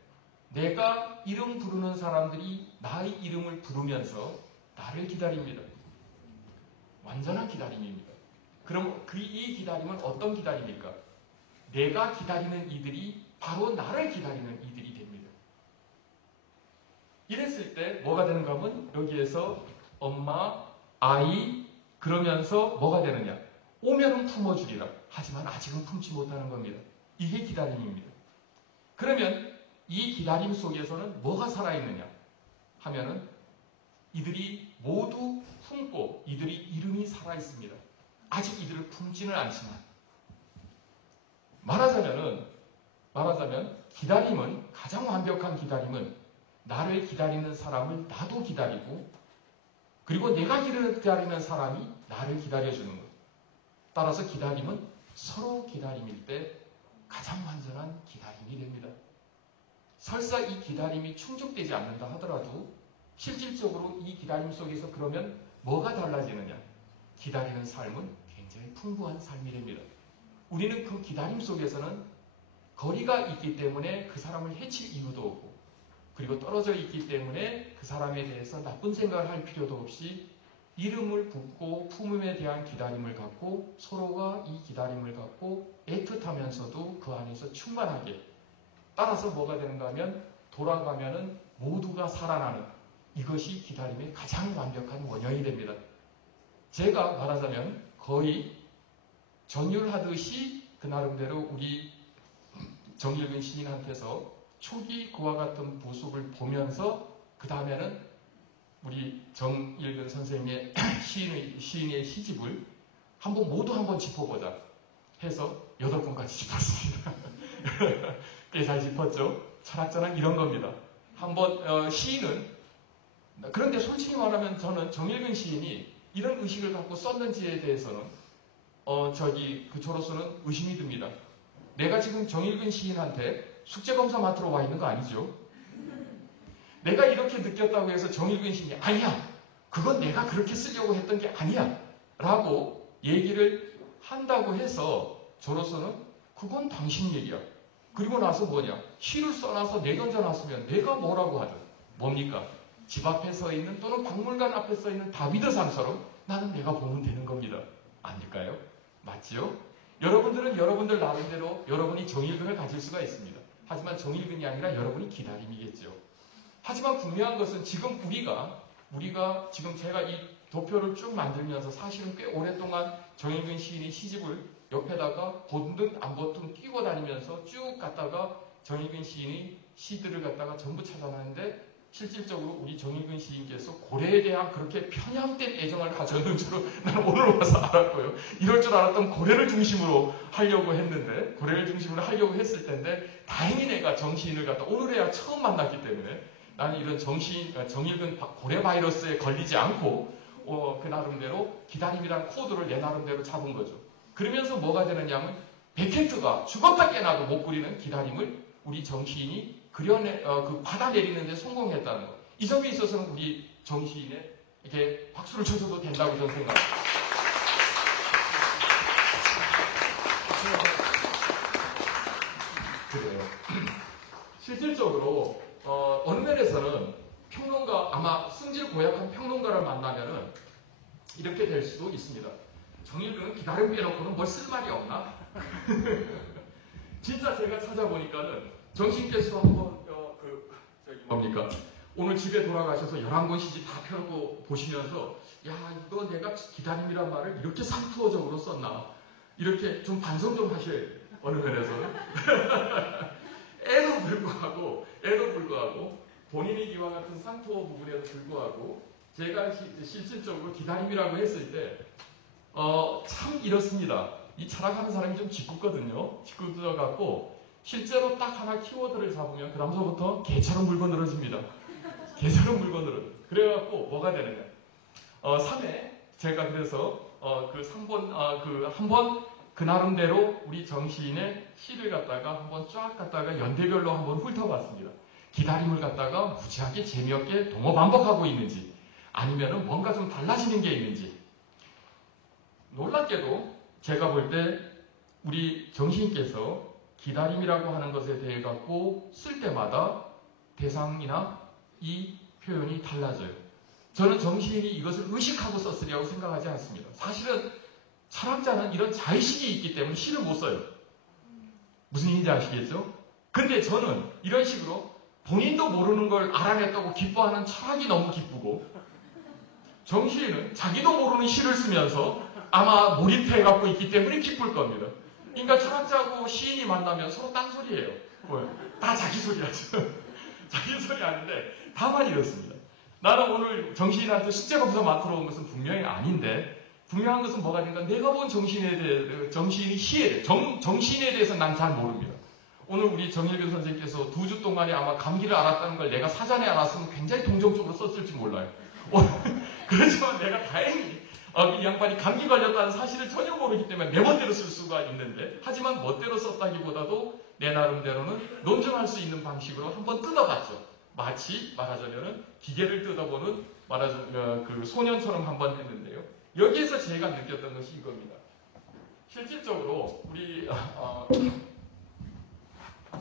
내가 이름 부르는 사람들이 나의 이름을 부르면서 나를 기다립니다. 완전한 기다림입니다. 그럼 이 기다림은 어떤 기다림일까? 내가 기다리는 이들이 바로 나를 기다리는 이들이 됩니다. 이랬을 때 뭐가 되는가 하면 여기에서 엄마, 아이 그러면서 뭐가 되느냐? 오면은 품어주리라. 하지만 아직은 품지 못하는 겁니다. 이게 기다림입니다. 그러면 이 기다림 속에서는 뭐가 살아있느냐 하면은 이들이 모두 품고 이들이 이름이 살아있습니다. 아직 이들을 품지는 않지만 말하자면 기다림은 가장 완벽한 기다림은 나를 기다리는 사람을 나도 기다리고 그리고 내가 기다리는 사람이 나를 기다려주는 것. 따라서 기다림은 서로 기다림일 때 가장 완전한 기다림이 됩니다. 설사 이 기다림이 충족되지 않는다 하더라도 실질적으로 이 기다림 속에서 그러면 뭐가 달라지느냐? 기다리는 삶은 굉장히 풍부한 삶이 됩니다. 우리는 그 기다림 속에서는 거리가 있기 때문에 그 사람을 해칠 이유도 없고 그리고 떨어져 있기 때문에 그 사람에 대해서 나쁜 생각을 할 필요도 없이 이름을 붙고 품음에 대한 기다림을 갖고 서로가 이 기다림을 갖고 애틋하면서도 그 안에서 충만하게 따라서 뭐가 되는가 하면 돌아가면은 모두가 살아나는 이것이 기다림의 가장 완벽한 원형이 됩니다. 제가 말하자면 거의 전율하듯이 그 나름대로 우리 정일근 시인한테서 초기 그와 같은 모습을 보면서 그 다음에는 우리 정일근 선생님의 시인의 시집을 모두 한번 짚어보자 해서 8권까지 짚었습니다. 꽤 잘 짚었죠? 철학자는 이런 겁니다. 시인은 그런데 솔직히 말하면 저는 정일근 시인이 이런 의식을 갖고 썼는지에 대해서는 저로서는 의심이 듭니다. 내가 지금 정일근 시인한테 숙제검사 맡으러 와 있는 거 아니죠? 내가 이렇게 느꼈다고 해서 정일근 시인이 아니야! 그건 내가 그렇게 쓰려고 했던 게 아니야! 라고 얘기를 한다고 해서 저로서는 그건 당신 얘기야. 그리고 나서 뭐냐? 시를 써놔서 내던져놨으면 내가 뭐라고 하든 뭡니까? 집 앞에 서 있는 또는 박물관 앞에 서 있는 다비드 상처럼 나는 내가 보면 되는 겁니다. 아닐까요? 맞지요? 여러분들은 여러분들 나름대로 여러분이 정일근을 가질 수가 있습니다. 하지만 정일근이 아니라 여러분이 기다림이겠죠. 하지만 분명한 것은 지금 우리가 지금 제가 이 도표를 쭉 만들면서 사실은 꽤 오랫동안 정일근 시인의 시집을 옆에다가 보든 안 보든 끼고 다니면서 쭉 갔다가 정일근 시인의 시들을 갖다가 전부 찾아놨는데 실질적으로 우리 정일근 시인께서 고래에 대한 그렇게 편향된 애정을 가졌는 줄은 나는 오늘 와서 알았고요. 이럴 줄 알았던 고래를 중심으로 하려고 했을 텐데 다행히 내가 정시인을 갖다 오늘에야 처음 만났기 때문에 나는 이런 정일근 고래 바이러스에 걸리지 않고 그 나름대로 기다림이라는 코드를 내 나름대로 잡은 거죠. 그러면서 뭐가 되느냐면 베케트가 죽었다 깨나도 못 그리는 기다림을 우리 정시인이 받아내리는 데 성공했다는 것. 이 점에 있어서는 우리 정시인에 이렇게 박수를 쳐줘도 된다고 저는 생각합니다. 그래요. 실질적으로 어느 면에서는 아마 승질 고약한 평론가를 만나면은 이렇게 될 수도 있습니다. 정일근은 기다림 빼놓고는 뭘 쓸 말이 없나? 진짜 제가 찾아보니까는 정신께서 한번 오늘 집에 돌아가셔서 11권 시집 다 펴놓고 보시면서 야 이거 내가 기다림이란 말을 이렇게 상투어적으로 썼나 이렇게 좀 반성 좀 하셔야 돼요. 어느 면에서는 애도 불구하고 본인이 이와 같은 상투어 부분에도 불구하고 제가 실질적으로 기다림이라고 했을 때 참 이렇습니다. 이 철학하는 사람이 좀 짓궂거든요. 짓궂어갖고 실제로 딱 하나 키워드를 잡으면 그 다음서부터 개처럼 물고 늘어집니다. 개처럼 물고 늘어. 그래갖고 뭐가 되느냐. 3회 제가 그래서 그 3번 한번 그 나름대로 우리 정시인의 시를 갖다가 한번 쫙 갖다가 연대별로 한번 훑어봤습니다. 기다림을 갖다가 무지하게 재미없게 동어 반복하고 있는지 아니면은 뭔가 좀 달라지는 게 있는지. 놀랍게도 제가 볼 때 우리 정시인께서 기다림이라고 하는 것에 대해 갖고 쓸 때마다 대상이나 이 표현이 달라져요. 저는 정시인이 이것을 의식하고 썼으리라고 생각하지 않습니다. 사실은 철학자는 이런 자의식이 있기 때문에 시를 못 써요. 무슨 얘기인지 아시겠죠? 근데 저는 이런 식으로 본인도 모르는 걸 알아냈다고 기뻐하는 철학이 너무 기쁘고 정시인은 자기도 모르는 시를 쓰면서 아마 몰입해갖고 있기 때문에 기쁠 겁니다. 그러니까 철학자하고 시인이 만나면 서로 딴소리예요. 다 자기 소리 하죠. 자기 소리 하는데 다만 이렇습니다. 나는 오늘 정시인한테 숙제검사 맡으러 온 것은 분명히 아닌데 분명한 것은 뭐가 된가? 내가 본 정시인의 시에 정시인에 대해서 난 잘 모릅니다. 오늘 우리 정일근 선생님께서 2주 동안에 아마 감기를 앓았다는 걸 내가 사전에 알았으면 굉장히 동정적으로 썼을지 몰라요. 그렇지만 내가 다행히 이 양반이 감기 걸렸다는 사실을 전혀 모르기 때문에 내 멋대로 쓸 수가 있는데 하지만 멋대로 썼다기보다도 내 나름대로는 논증할 수 있는 방식으로 한번 뜯어봤죠. 마치 말하자면은 기계를 뜯어보는 그 소년처럼 한번 했는데요. 여기에서 제가 느꼈던 것이 이겁니다. 실질적으로 우리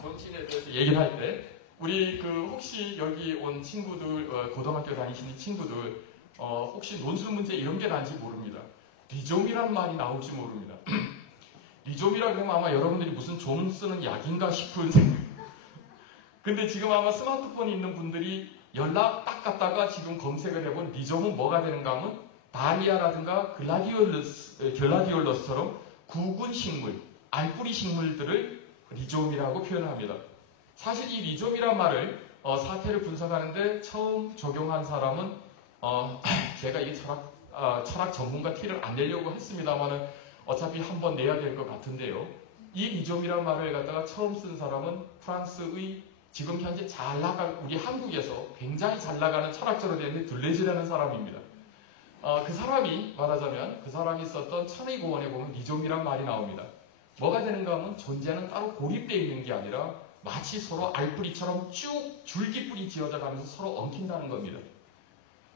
정치인에 대해서 얘기를 할 때 우리 혹시 여기 온 친구들 고등학교 다니시는 친구들 혹시 논술 문제 이런 게 난지 모릅니다. 리좀이라는 말이 나올지 모릅니다. 리좀이라 그러면 아마 여러분들이 무슨 좀 쓰는 약인가 싶은 생각. 근데 지금 아마 스마트폰이 있는 분들이 연락 딱 갔다가 지금 검색을 해본 리좀은 뭐가 되는가 하면 다리아라든가 글라디올러스처럼 구근 식물, 알뿌리 식물들을 리좀이라고 표현합니다. 사실 이 리좀이란 말을 사태를 분석하는데 처음 적용한 사람은 제가 이 철학 전문가 티를 안 내려고 했습니다만은 어차피 한번 내야 될 것 같은데요. 이 리좀이란 말을 갖다가 처음 쓴 사람은 프랑스의 지금 현재 잘 나간 우리 한국에서 굉장히 잘 나가는 철학자로 되는 둘레즈라는 사람입니다. 그 사람이 말하자면 그 사람이 썼던 천의 고원에 보면 리좀이란 말이 나옵니다. 뭐가 되는가 하면 존재는 따로 고립되어 있는 게 아니라 마치 서로 알뿌리처럼 쭉 줄기뿌리 지어져 가면서 서로 엉킨다는 겁니다.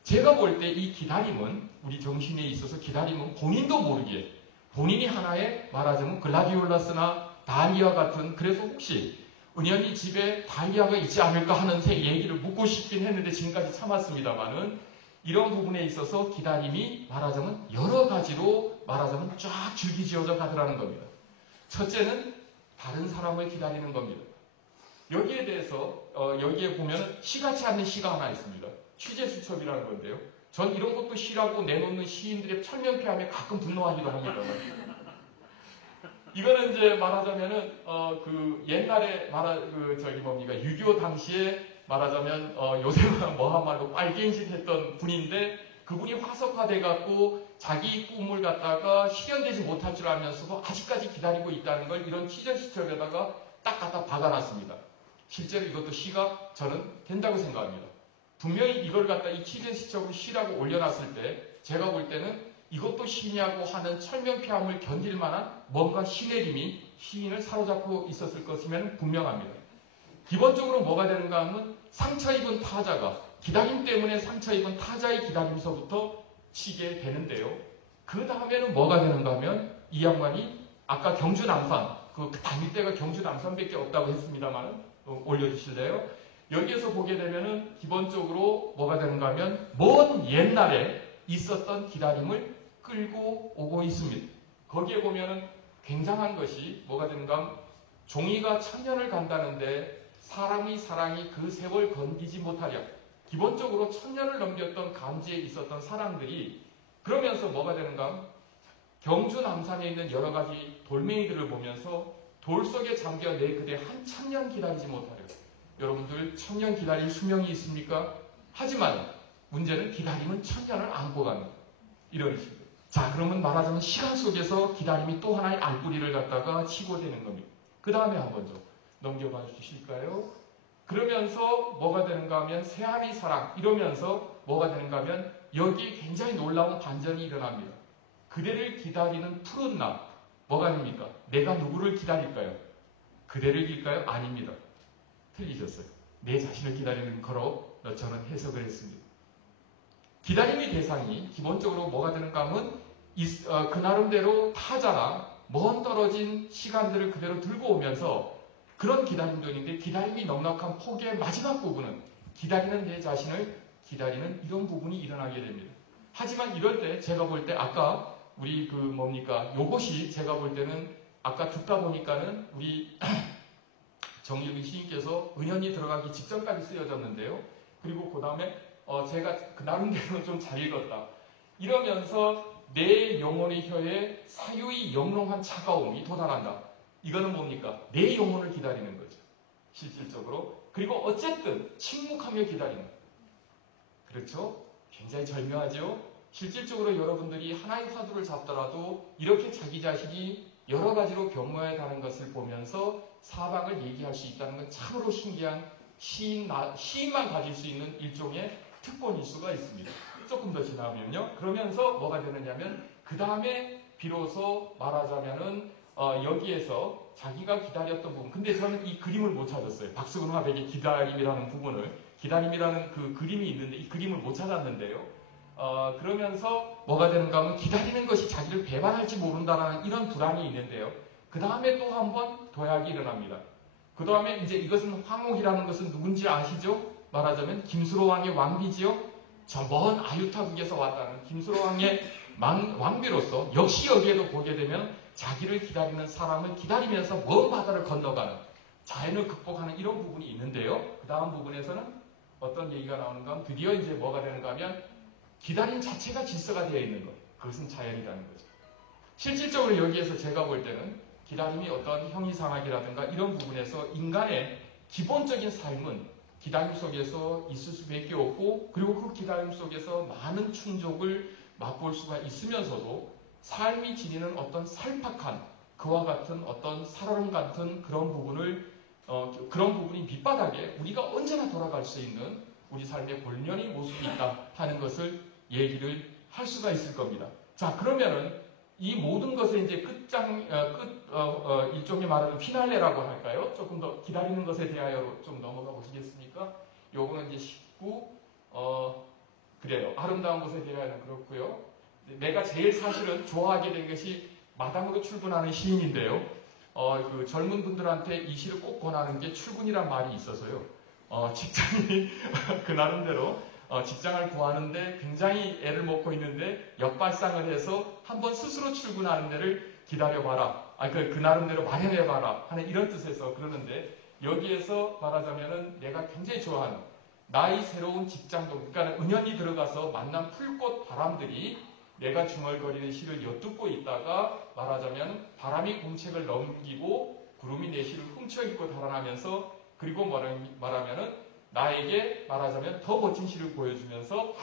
제가 볼 때 이 기다림은 우리 정신에 있어서 기다림은 본인도 모르게 본인이 하나의 말하자면 글라디올라스나 다리아 같은 그래서 혹시 은연히 집에 다리아가 있지 않을까 하는 얘기를 묻고 싶긴 했는데 지금까지 참았습니다만은 이런 부분에 있어서 기다림이 말하자면 여러 가지로 말하자면 쫙 줄기 지어져 가더라는 겁니다. 첫째는 다른 사람을 기다리는 겁니다. 여기에 대해서 여기에 보면 시같지 않는 시가 하나 있습니다. 취재수첩이라는 건데요. 전 이런 것도 시라고 내놓는 시인들의 철면피함에 가끔 분노하기도 합니다. 이거는 이제 말하자면은 그 옛날에 뭡니까 6.25 당시에 말하자면 요새는 뭐한 말로 빨갱짓했던 분인데 그분이 화석화돼 갖고 자기 꿈을 갖다가 실현되지 못할 줄 알면서도 아직까지 기다리고 있다는 걸 이런 취재수첩에다가 딱 갖다 박아놨습니다. 실제로 이것도 시가 저는 된다고 생각합니다. 분명히 이걸 갖다 이 취재수첩을 시라고 올려놨을 때 제가 볼 때는 이것도 시냐고 하는 철면피함을 견딜 만한 뭔가 시내림이 시인을 사로잡고 있었을 것이면 분명합니다. 기본적으로 뭐가 되는가 하면 상처 입은 타자가 기다림 때문에 상처 입은 타자의 기다림서부터 치게 되는데요. 그 다음에는 뭐가 되는가 하면 이 양반이 아까 경주 남산 그 다닐 때가 경주 남산밖에 없다고 했습니다만 올려주실래요? 여기에서 보게 되면은 기본적으로 뭐가 되는가 하면 먼 옛날에 있었던 기다림을 끌고 오고 있습니다. 거기에 보면은 굉장한 것이 뭐가 되는가 하면 종이가 천년을 간다는데 사람이 그 세월 건기지 못하랴. 기본적으로 천년을 넘겼던 감지에 있었던 사람들이 그러면서 뭐가 되는가 하면 경주 남산에 있는 여러 가지 돌멩이들을 보면서 돌 속에 잠겨 내 그대 한 천년 기다리지 못하려. 여러분들 천년 기다릴 수명이 있습니까? 하지만 문제는 기다림은 천년을 안고 갑니다. 이런 식으로. 자, 그러면 말하자면 시간 속에서 기다림이 또 하나의 알뿌리를 갖다가 치고 되는 겁니다. 그 다음에 한번 좀 넘겨봐 주실까요? 그러면서 뭐가 되는가 하면 새아리 사랑 이러면서 뭐가 되는가 하면 여기 굉장히 놀라운 반전이 일어납니다. 그대를 기다리는 푸른 나 뭐가 됩니까? 내가 누구를 기다릴까요? 그대를 일까요? 아닙니다. 틀리셨어요. 내 자신을 기다리는 거로 저는 해석을 했습니다. 기다림의 대상이 기본적으로 뭐가 되는가 하면 그 나름대로 타자나 먼 떨어진 시간들을 그대로 들고 오면서 그런 기다림도 있는데 기다림이 넉넉한 포기의 마지막 부분은 기다리는 내 자신을 기다리는 이런 부분이 일어나게 됩니다. 하지만 이럴 때 제가 볼 때 아까 우리 요것이 제가 볼 때는 아까 듣다 보니까는 우리 정일빈 시인께서 은연히 들어가기 직전까지 쓰여졌는데요. 그리고 그 다음에 제가 그 나름대로 좀 잘 읽었다. 이러면서 내 영혼의 혀에 사유의 영롱한 차가움이 도달한다. 이거는 뭡니까? 내 영혼을 기다리는 거죠. 실질적으로. 그리고 어쨌든 침묵하며 기다리는 거예요. 그렇죠? 굉장히 절묘하죠? 실질적으로 여러분들이 하나의 화두를 잡더라도 이렇게 자기 자신이 여러 가지로 변모해가는 것을 보면서 사방을 얘기할 수 있다는 건 참으로 신기한 시인만 가질 수 있는 일종의 특권일 수가 있습니다. 조금 더 지나면요. 그러면서 뭐가 되느냐면 그 다음에 비로소 말하자면은 여기에서 자기가 기다렸던 부분. 근데 저는 이 그림을 못 찾았어요. 박수근 화백의 기다림이라는 부분을. 기다림이라는 그 그림이 있는데 이 그림을 못 찾았는데요. 그러면서 뭐가 되는가 하면 기다리는 것이 자기를 배반할지 모른다라는 이런 불안이 있는데요. 그 다음에 또 한 번 도약이 일어납니다. 그 다음에 이제 이것은 황옥이라는 것은 누군지 아시죠? 말하자면 김수로 왕의 왕비지요. 저 먼 아유타국에서 왔다는 김수로왕의 왕비로서 역시 여기에도 보게 되면 자기를 기다리는 사람을 기다리면서 먼 바다를 건너가는 자연을 극복하는 이런 부분이 있는데요. 그 다음 부분에서는 어떤 얘기가 나오는가 하면 드디어 이제 뭐가 되는가 하면 기다림 자체가 질서가 되어 있는 것. 그것은 자연이라는 거죠. 실질적으로 여기에서 제가 볼 때는 기다림이 어떤 형이상학이라든가 이런 부분에서 인간의 기본적인 삶은 기다림 속에서 있을 수밖에 없고 그리고 그 기다림 속에서 많은 충족을 맛볼 수가 있으면서도 삶이 지니는 어떤 살팍한 그와 같은 어떤 살얼음 같은 그런 부분이 밑바닥에 우리가 언제나 돌아갈 수 있는 우리 삶의 본연의 모습이 있다 하는 것을 얘기를 할 수가 있을 겁니다. 자, 그러면은 이 모든 것의 이제 일종의 말하는 피날레라고 할까요? 조금 더 기다리는 것에 대하여 좀 넘어가 보시겠습니까? 요거는 이제 19, 그래요. 아름다운 것에 대하여는 그렇고요. 내가 제일 사실은 좋아하게 된 것이 마당으로 출근하는 시인인데요. 그 젊은 분들한테 이 시를 꼭 권하는 게 출근이란 말이 있어서요. 직장이 그 나름대로 직장을 구하는데 굉장히 애를 먹고 있는데 역발상을 해서 한번 스스로 출근하는 데를 기다려봐라. 그 나름대로 마련해봐라 하는 이런 뜻에서 그러는데 여기에서 말하자면은 내가 굉장히 좋아하는 나의 새로운 직장도 그러니까 은연히 들어가서 만난 풀꽃 바람들이 내가 중얼거리는 시를 엿듣고 있다가 말하자면 바람이 공책을 넘기고 구름이 내 시를 훔쳐입고 달아나면서 그리고 말하면은 나에게 말하자면 더 멋진 시를 보여주면서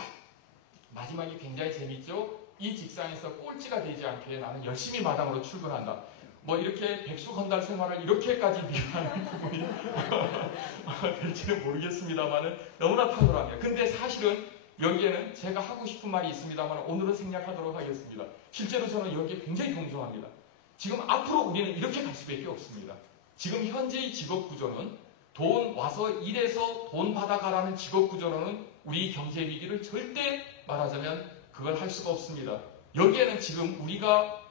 마지막이 굉장히 재밌죠. 이 직장에서 꼴찌가 되지 않게 나는 열심히 마당으로 출근한다. 뭐 이렇게 백수건달 생활을 이렇게까지 비하는 부분이 될지는 모르겠습니다만은 너무나 탁월합니다. 근데 사실은 여기에는 제가 하고 싶은 말이 있습니다만 오늘은 생략하도록 하겠습니다. 실제로 저는 여기에 굉장히 동조합니다. 지금 앞으로 우리는 이렇게 갈 수밖에 없습니다. 지금 현재의 직업 구조는 돈 와서 일해서 돈 받아가라는 직업 구조로는 우리 경제 위기를 절대 말하자면 그걸 할 수가 없습니다. 여기에는 지금 우리가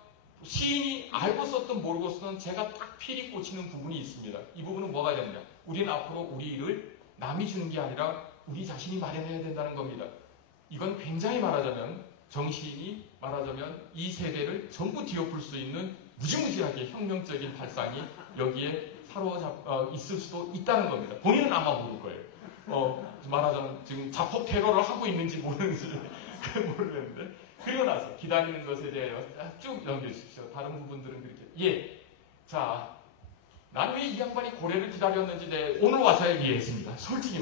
시인이 알고 썼든 모르고 썼든 제가 딱 필히 꽂히는 부분이 있습니다. 이 부분은 뭐가 되느냐? 우리는 앞으로 우리 일을 남이 주는 게 아니라 우리 자신이 마련해야 된다는 겁니다. 이건 굉장히 말하자면 정시인이 말하자면 이 세대를 전부 뒤엎을 수 있는 무지무지하게 혁명적인 발상이 여기에 있을 수도 있다는 겁니다. 본인은 아마 모를 거예요. 말하자면 지금 자폭 테러를 하고 있는지 모르는지 모르겠는데 그리고 나서 기다리는 것에 대하여 쭉 넘겨주십시오. 다른 부분들은 그렇게 자, 난 왜 이 양반이 고래를 기다렸는지 오늘 와서야 이해했습니다. 솔직히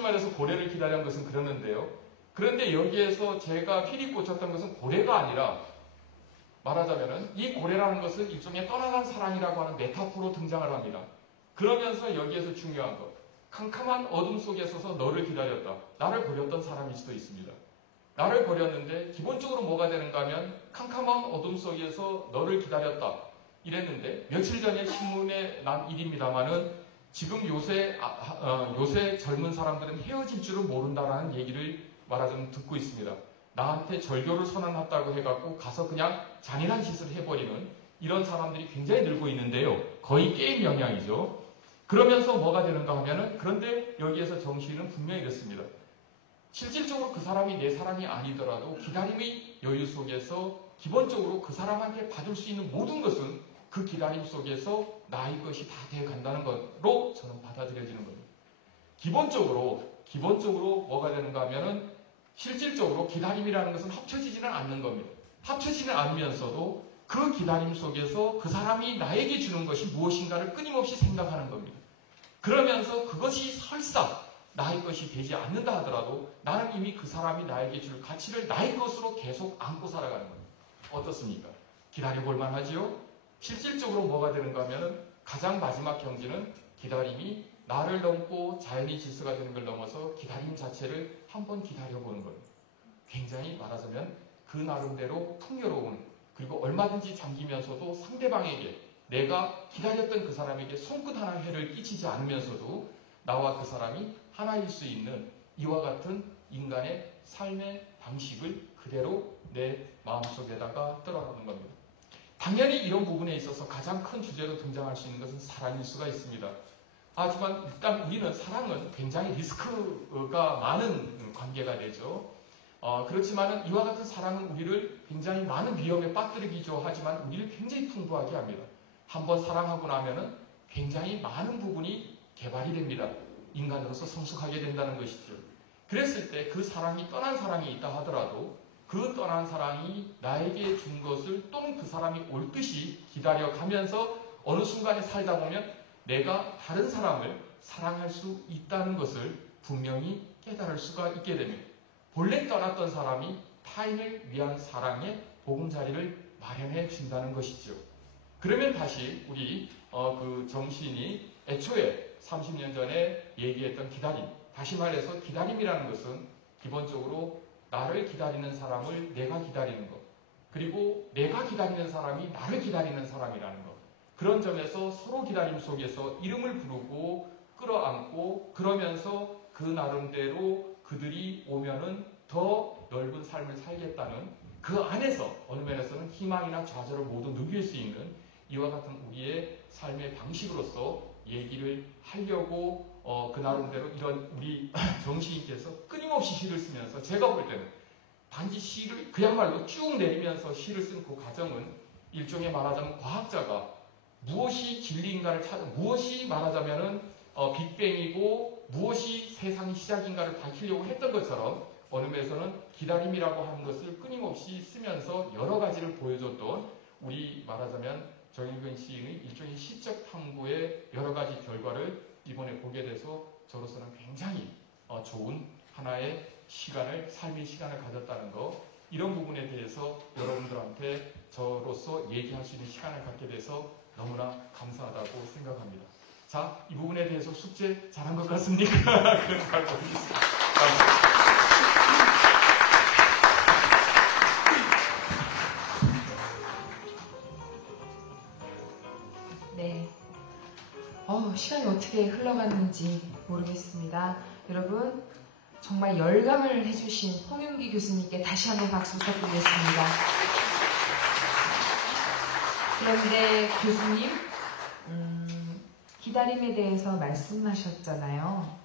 말해서 고래를 기다린 것은 그러는데요. 그런데 여기에서 제가 필히 꽂혔던 것은 고래가 아니라 말하자면은 이 고래라는 것은 일종의 떠나간 사랑이라고 하는 메타포로 등장을 합니다. 그러면서 여기에서 중요한 것, 캄캄한 어둠 속에 서서 너를 기다렸다. 나를 버렸던 사람일 수도 있습니다. 나를 버렸는데 기본적으로 뭐가 되는가 하면 캄캄한 어둠 속에서 너를 기다렸다. 이랬는데 며칠 전에 신문에 난 일입니다만은 지금 요새 젊은 사람들은 헤어질 줄은 모른다라는 얘기를 말하자면 듣고 있습니다. 나한테 절교를 선언했다고 해갖고 가서 그냥 잔인한 짓을 해버리는 이런 사람들이 굉장히 늘고 있는데요. 거의 게임 영향이죠. 그러면서 뭐가 되는가 하면은 그런데 여기에서 정시는 분명히 이렇습니다. 실질적으로 그 사람이 내 사람이 아니더라도 기다림의 여유 속에서 기본적으로 그 사람한테 받을 수 있는 모든 것은 그 기다림 속에서 나의 것이 다 되어 간다는 것으로 저는 받아들여지는 겁니다. 기본적으로 뭐가 되는가 하면은 실질적으로 기다림이라는 것은 합쳐지지는 않는 겁니다. 합쳐지는 않으면서도 그 기다림 속에서 그 사람이 나에게 주는 것이 무엇인가를 끊임없이 생각하는 겁니다. 그러면서 그것이 설사 나의 것이 되지 않는다 하더라도 나는 이미 그 사람이 나에게 줄 가치를 나의 것으로 계속 안고 살아가는 겁니다. 어떻습니까? 기다려볼 만하지요? 실질적으로 뭐가 되는가 하면 가장 마지막 경지는 기다림이 나를 넘고 자연의 질서가 되는 걸 넘어서 기다림 자체를 한번 기다려보는 겁니다. 굉장히 말하자면 그 나름대로 풍요로운 그리고 얼마든지 잠기면서도 상대방에게 내가 기다렸던 그 사람에게 손끝 하나 해를 끼치지 않으면서도 나와 그 사람이 하나일 수 있는 이와 같은 인간의 삶의 방식을 그대로 내 마음속에다가 떨어놓는 겁니다. 당연히 이런 부분에 있어서 가장 큰 주제로 등장할 수 있는 것은 사랑일 수가 있습니다. 하지만 일단 우리는 사랑은 굉장히 리스크가 많은 관계가 되죠. 그렇지만 이와 같은 사랑은 우리를 굉장히 많은 위험에 빠뜨리기도 하지만 우리를 굉장히 풍부하게 합니다. 한번 사랑하고 나면은 굉장히 많은 부분이 개발이 됩니다. 인간으로서 성숙하게 된다는 것이죠. 그랬을 때 그 사랑이 떠난 사랑이 있다 하더라도 그 떠난 사랑이 나에게 준 것을 또는 그 사람이 올 듯이 기다려가면서 어느 순간에 살다 보면 내가 다른 사람을 사랑할 수 있다는 것을 분명히 깨달을 수가 있게 됩니다. 본래 떠났던 사람이 타인을 위한 사랑의 보금자리를 마련해 준다는 것이죠. 그러면 다시 우리 그 정신이 애초에 30년 전에 얘기했던 기다림, 다시 말해서 기다림이라는 것은 기본적으로 나를 기다리는 사람을 내가 기다리는 것, 그리고 내가 기다리는 사람이 나를 기다리는 사람이라는 것, 그런 점에서 서로 기다림 속에서 이름을 부르고 끌어안고 그러면서 그 나름대로 그들이 오면은 더 넓은 삶을 살겠다는 그 안에서 어느 면에서는 희망이나 좌절을 모두 누릴 수 있는 이와 같은 우리의 삶의 방식으로서 얘기를 하려고 그 나름대로 이런 우리 정시인께서 끊임없이 시를 쓰면서 제가 볼 때는 단지 시를 그야말로 쭉 내리면서 시를 쓴 그 과정은 일종의 말하자면 과학자가 무엇이 진리인가를 무엇이 말하자면은 빅뱅이고 무엇이 세상의 시작인가를 밝히려고 했던 것처럼 어느 면에서는 기다림이라고 하는 것을 끊임없이 쓰면서 여러 가지를 보여줬던 우리 말하자면 정일근 시인의 일종의 시적 탐구의 여러 가지 결과를 이번에 보게 돼서 저로서는 굉장히 좋은 하나의 시간을, 삶의 시간을 가졌다는 것, 이런 부분에 대해서 여러분들한테 저로서 얘기할 수 있는 시간을 갖게 돼서 너무나 감사하다고 생각합니다. 자, 이 부분에 대해서 숙제 잘한 것 같습니까? 잘 모르겠습니다. 감사합니다. 네. 시간이 어떻게 흘러갔는지 모르겠습니다. 여러분, 정말 열강을 해주신 홍윤기 교수님께 다시 한번 박수 부탁드리겠습니다. 그런데 교수님, 기다림에 대해서 말씀하셨잖아요.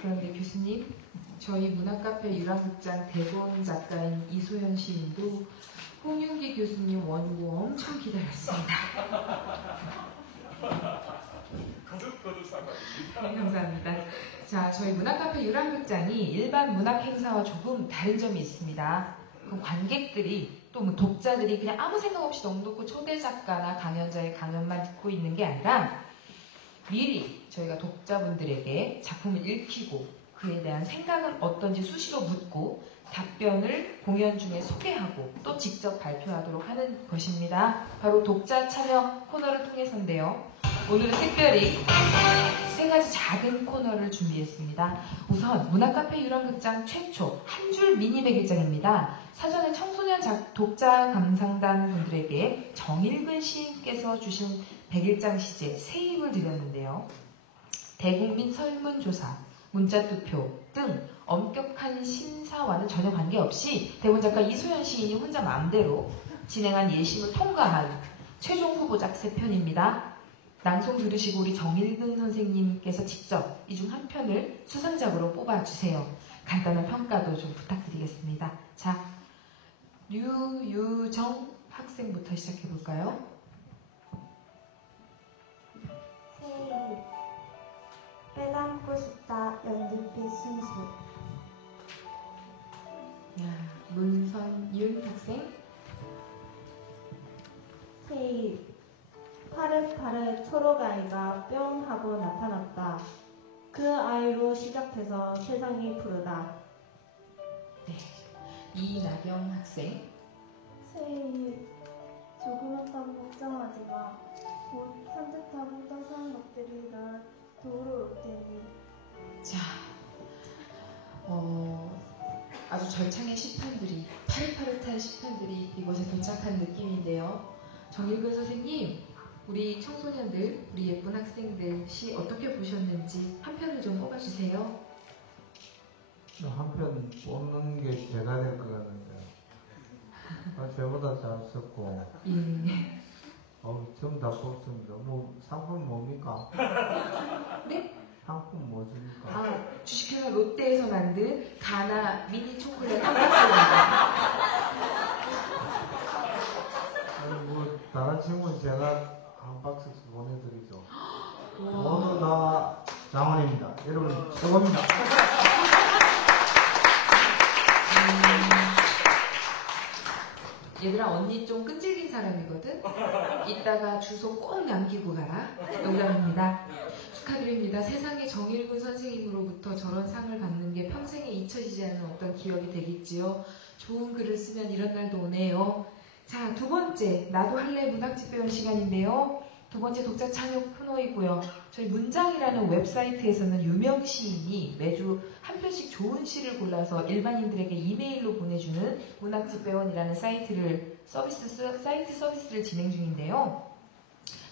그런데 교수님, 저희 문학카페 유랑극장 대본 작가인 이소연 시인도 홍윤기 교수님 원고 엄청 기다렸습니다. 네, 감사합니다. 자, 저희 문학카페 유랑극장이 일반 문학 행사와 조금 다른 점이 있습니다. 그 관객들이 또 뭐 독자들이 그냥 아무 생각 없이 넋놓고 초대 작가나 강연자의 강연만 듣고 있는 게 아니라 미리 저희가 독자분들에게 작품을 읽히고 그에 대한 생각은 어떤지 수시로 묻고 답변을 공연 중에 소개하고 또 직접 발표하도록 하는 것입니다. 바로 독자 참여 코너를 통해서인데요. 오늘은 특별히 세 가지 작은 코너를 준비했습니다. 우선 문학카페 유랑극장 최초 한 줄 미니 백일장입니다. 사전에 청소년 독자 감상단 분들에게 정일근 시인께서 주신 백일장 시제 세 입을 드렸는데요. 대국민 설문조사, 문자투표 등 엄격한 심사와는 전혀 관계없이 대본작가 이소연 시인이 혼자 마음대로 진행한 예심을 통과한 최종 후보작 3편입니다. 낭송 들으시고 우리 정일근 선생님께서 직접 이 중 한 편을 수상작으로 뽑아주세요. 간단한 평가도 좀 부탁드리겠습니다. 자, 류유정 학생부터 시작해볼까요? 세일 빼닮고 싶다 연잎의 순수. 문선윤 학생. 세일 파릇파릇 초록아이가 뿅 하고 나타났다. 그 아이로 시작해서 세상이 푸르다. 이나경 학생. 세일 조그맣다고 걱정하지 마. 곧 산뜻하고 따스한 것들이 널 도우러 올 테니. 자, 아주 절창의 시편들이, 파릇파릇한 시편들이 이곳에 도착한 느낌인데요. 정일근 선생님, 우리 청소년들, 우리 예쁜 학생들 시 어떻게 보셨는지 한 편을 좀 뽑아주세요. 한 편 뽑는 게 제가 될 것 같은데. 저보다 잘 썼고. 예. 정답 없습니다. 뭐 상품 뭡니까? 네? 상품 뭐 줍니까? 아, 주식회사 롯데에서 만든 가나 미니 초콜릿 한 박스입니다. 아니 뭐 다른 친구는 제가 한 박스 보내드리죠. 우와. 모두 다 장원입니다. 여러분 최고입니다. 얘들아, 언니 좀 끈질긴 사람이거든? 이따가 주소 꼭 남기고 가라. 농담입니다. 축하드립니다. 세상에 정일군 선생님으로부터 저런 상을 받는 게 평생에 잊혀지지 않은 어떤 기억이 되겠지요. 좋은 글을 쓰면 이런 날도 오네요. 자, 두 번째, 나도 할래 문학집 배운 시간인데요. 두 번째 독자 참여 코너이고요. 저희 문장이라는 웹사이트에서는 유명 시인이 매주 한 편씩 좋은 시를 골라서 일반인들에게 이메일로 보내주는 문학집 배원이라는 사이트 서비스를 진행 중인데요.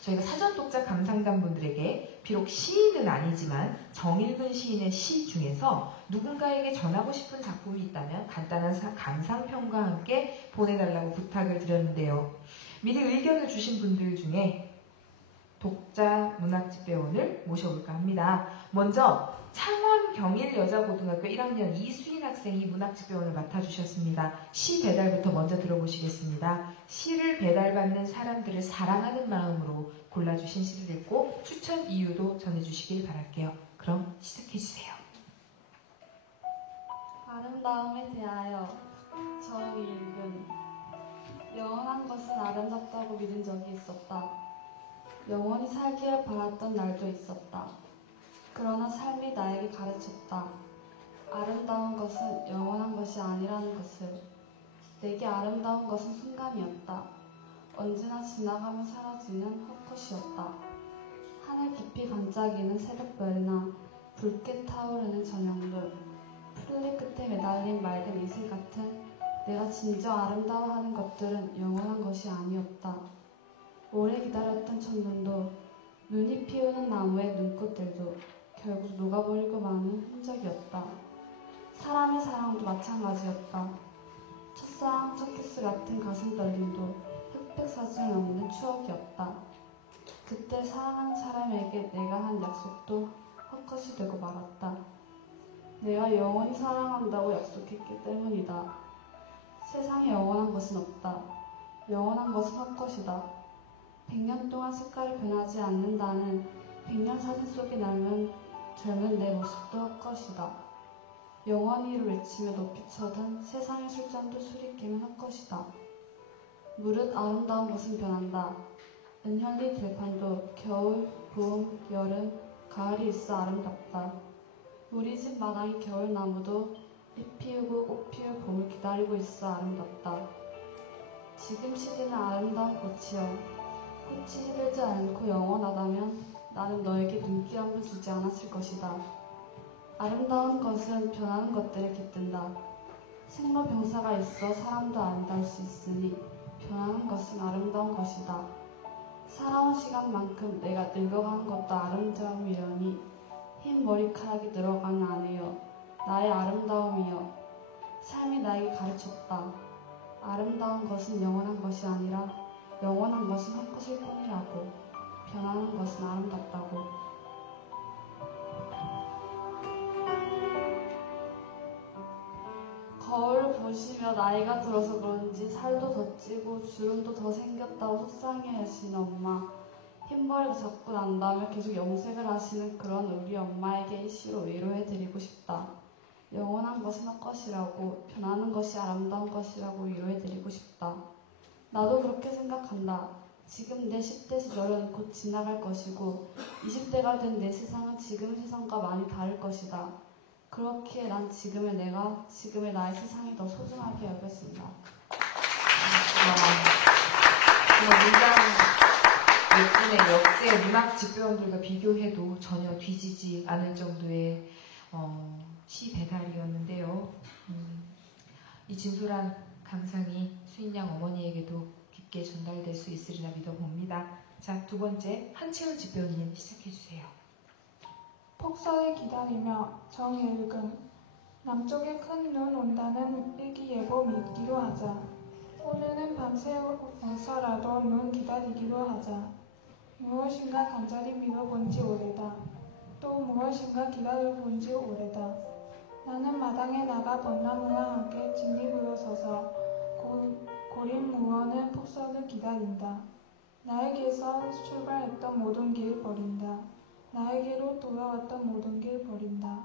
저희가 사전 독자 감상단 분들에게 비록 시인은 아니지만 정일근 시인의 시 중에서 누군가에게 전하고 싶은 작품이 있다면 간단한 감상평과 함께 보내달라고 부탁을 드렸는데요. 미리 의견을 주신 분들 중에 독자 문학집 배원을 모셔볼까 합니다. 먼저 창원 경일여자고등학교 1학년 이수인 학생이 문학집 배원을 맡아주셨습니다. 시 배달부터 먼저 들어보시겠습니다. 시를 배달받는 사람들을 사랑하는 마음으로 골라주신 시를 읽고 추천 이유도 전해주시길 바랄게요. 그럼 시작해주세요. 아름다움에 대하여 정일근. 영원한 것은 아름답다고 믿은 적이 있었다. 영원히 살기를 바랐던 날도 있었다. 그러나 삶이 나에게 가르쳤다. 아름다운 것은 영원한 것이 아니라는 것을. 내게 아름다운 것은 순간이었다. 언제나 지나가며 사라지는 헛것이었다. 하늘 깊이 반짝이는 새벽별이나 붉게 타오르는 저녁들, 풀잎 끝에 매달린 맑은 이슬 같은 내가 진정 아름다워하는 것들은 영원한 것이 아니었다. 오래 기다렸던 첫눈도, 눈이 피우는 나무의 눈꽃들도 결국 녹아버리고 마는 흔적이었다. 사람의 사랑도 마찬가지였다. 첫사랑, 첫 키스 같은 가슴 떨림도 흑백 사진에 남는 추억이었다. 그때 사랑하는 사람에게 내가 한 약속도 헛것이 되고 말았다. 내가 영원히 사랑한다고 약속했기 때문이다. 세상에 영원한 것은 없다. 영원한 것은 헛것이다. 100년 동안 색깔이 변하지 않는다는 100년 사진 속에 남은 젊은 내 모습도 헛것이다. 영원히를 외치며 높이 쳐든 세상의 술잔도 술이 깨면 헛것이다. 무릇 아름다운 것은 변한다. 은현리 들판도 겨울, 봄, 여름, 가을이 있어 아름답다. 우리 집 마당의 겨울나무도 잎 피우고 꽃 피울 봄을 기다리고 있어 아름답다. 지금 시대는 아름다운 꽃이여. 꽃이 시들지 않고 영원하다면 나는 너에게 눈길 한 번 주지 않았을 것이다. 아름다운 것은 변하는 것들에 깃든다. 생로병사가 있어 사람도 아름다울 수 있으니 변하는 것은 아름다운 것이다. 살아온 시간만큼 내가 늙어가는 것도 아름다움이려니 흰 머리카락이 늘어가는 아내여, 나의 아름다움이여. 삶이 나에게 가르쳤다. 아름다운 것은 영원한 것이 아니라 영원한 것은 헛것일 뿐이라고. 변하는 것은 아름답다고. 거울을 보시며 나이가 들어서 그런지 살도 더 찌고 주름도 더 생겼다고 속상해하시는 엄마. 흰머리가 자꾸 난다며 계속 염색을 하시는 그런 우리 엄마에게 이 시로 위로해드리고 싶다. 영원한 것은 헛것이라고, 변하는 것이 아름다운 것이라고 위로해드리고 싶다. 나도 그렇게 생각한다. 지금 내 10대 시절은 곧 지나갈 것이고 20대가 된 내 세상은 지금 세상과 많이 다를 것이다. 그렇기에 난 지금의 내가, 지금의 나의 세상이 더 소중하게 여겼습니다. 정말 문장 예쁜의 역대 문학 집배원들과 비교해도 전혀 뒤지지 않을 정도의 시 배달이었는데요. 이 진솔한 감상이 수인양 어머니에게도 깊게 전달될 수 있으리라 믿어봅니다. 자, 두 번째 한채원 집배원님 시작해주세요. 폭설을 기다리며 정일근. 남쪽에 큰 눈 온다는 일기예보 믿기로 하자. 오늘은 밤새워서라도 눈 기다리기로 하자. 무엇인가 간절히 미뤄본 지 오래다. 또 무엇인가 기다려본 지 오래다. 나는 마당에 나가 벚나무와 함께 진입으로 서서 고린 무언은 폭설을 기다린다. 나에게서 출발했던 모든 길 버린다. 나에게로 돌아왔던 모든 길 버린다.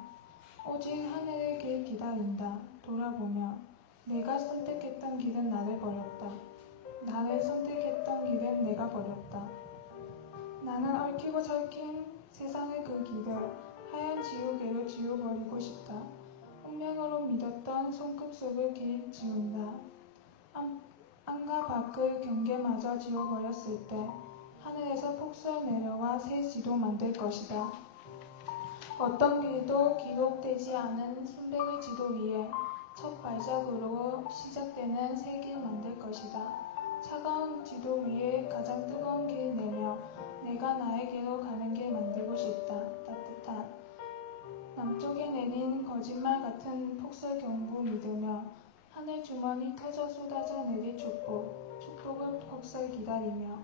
오직 하늘의 길 기다린다. 돌아보며 내가 선택했던 길은 나를 버렸다. 나를 선택했던 길은 내가 버렸다. 나는 얽히고 설킨 세상의 그 길을 하얀 지우개로 지워버리고 싶다. 운명으로 믿었던 손끝 속의 길 지운다. 안과 밖의 경계마저 지워버렸을 때 하늘에서 폭설 내려와 새 지도 만들 것이다. 어떤 길도 기록되지 않은 순백의 지도 위에 첫 발자국으로 시작되는 새 길 만들 것이다. 차가운 지도 위에 가장 뜨거운 길 내며 내가 나에게로 가는 길 만들고 싶다. 따뜻한 남쪽에 내린 거짓말 같은 폭설 경보 믿으며 하늘 주머니 터져 쏟아져 내릴 축복을 폭설 기다리며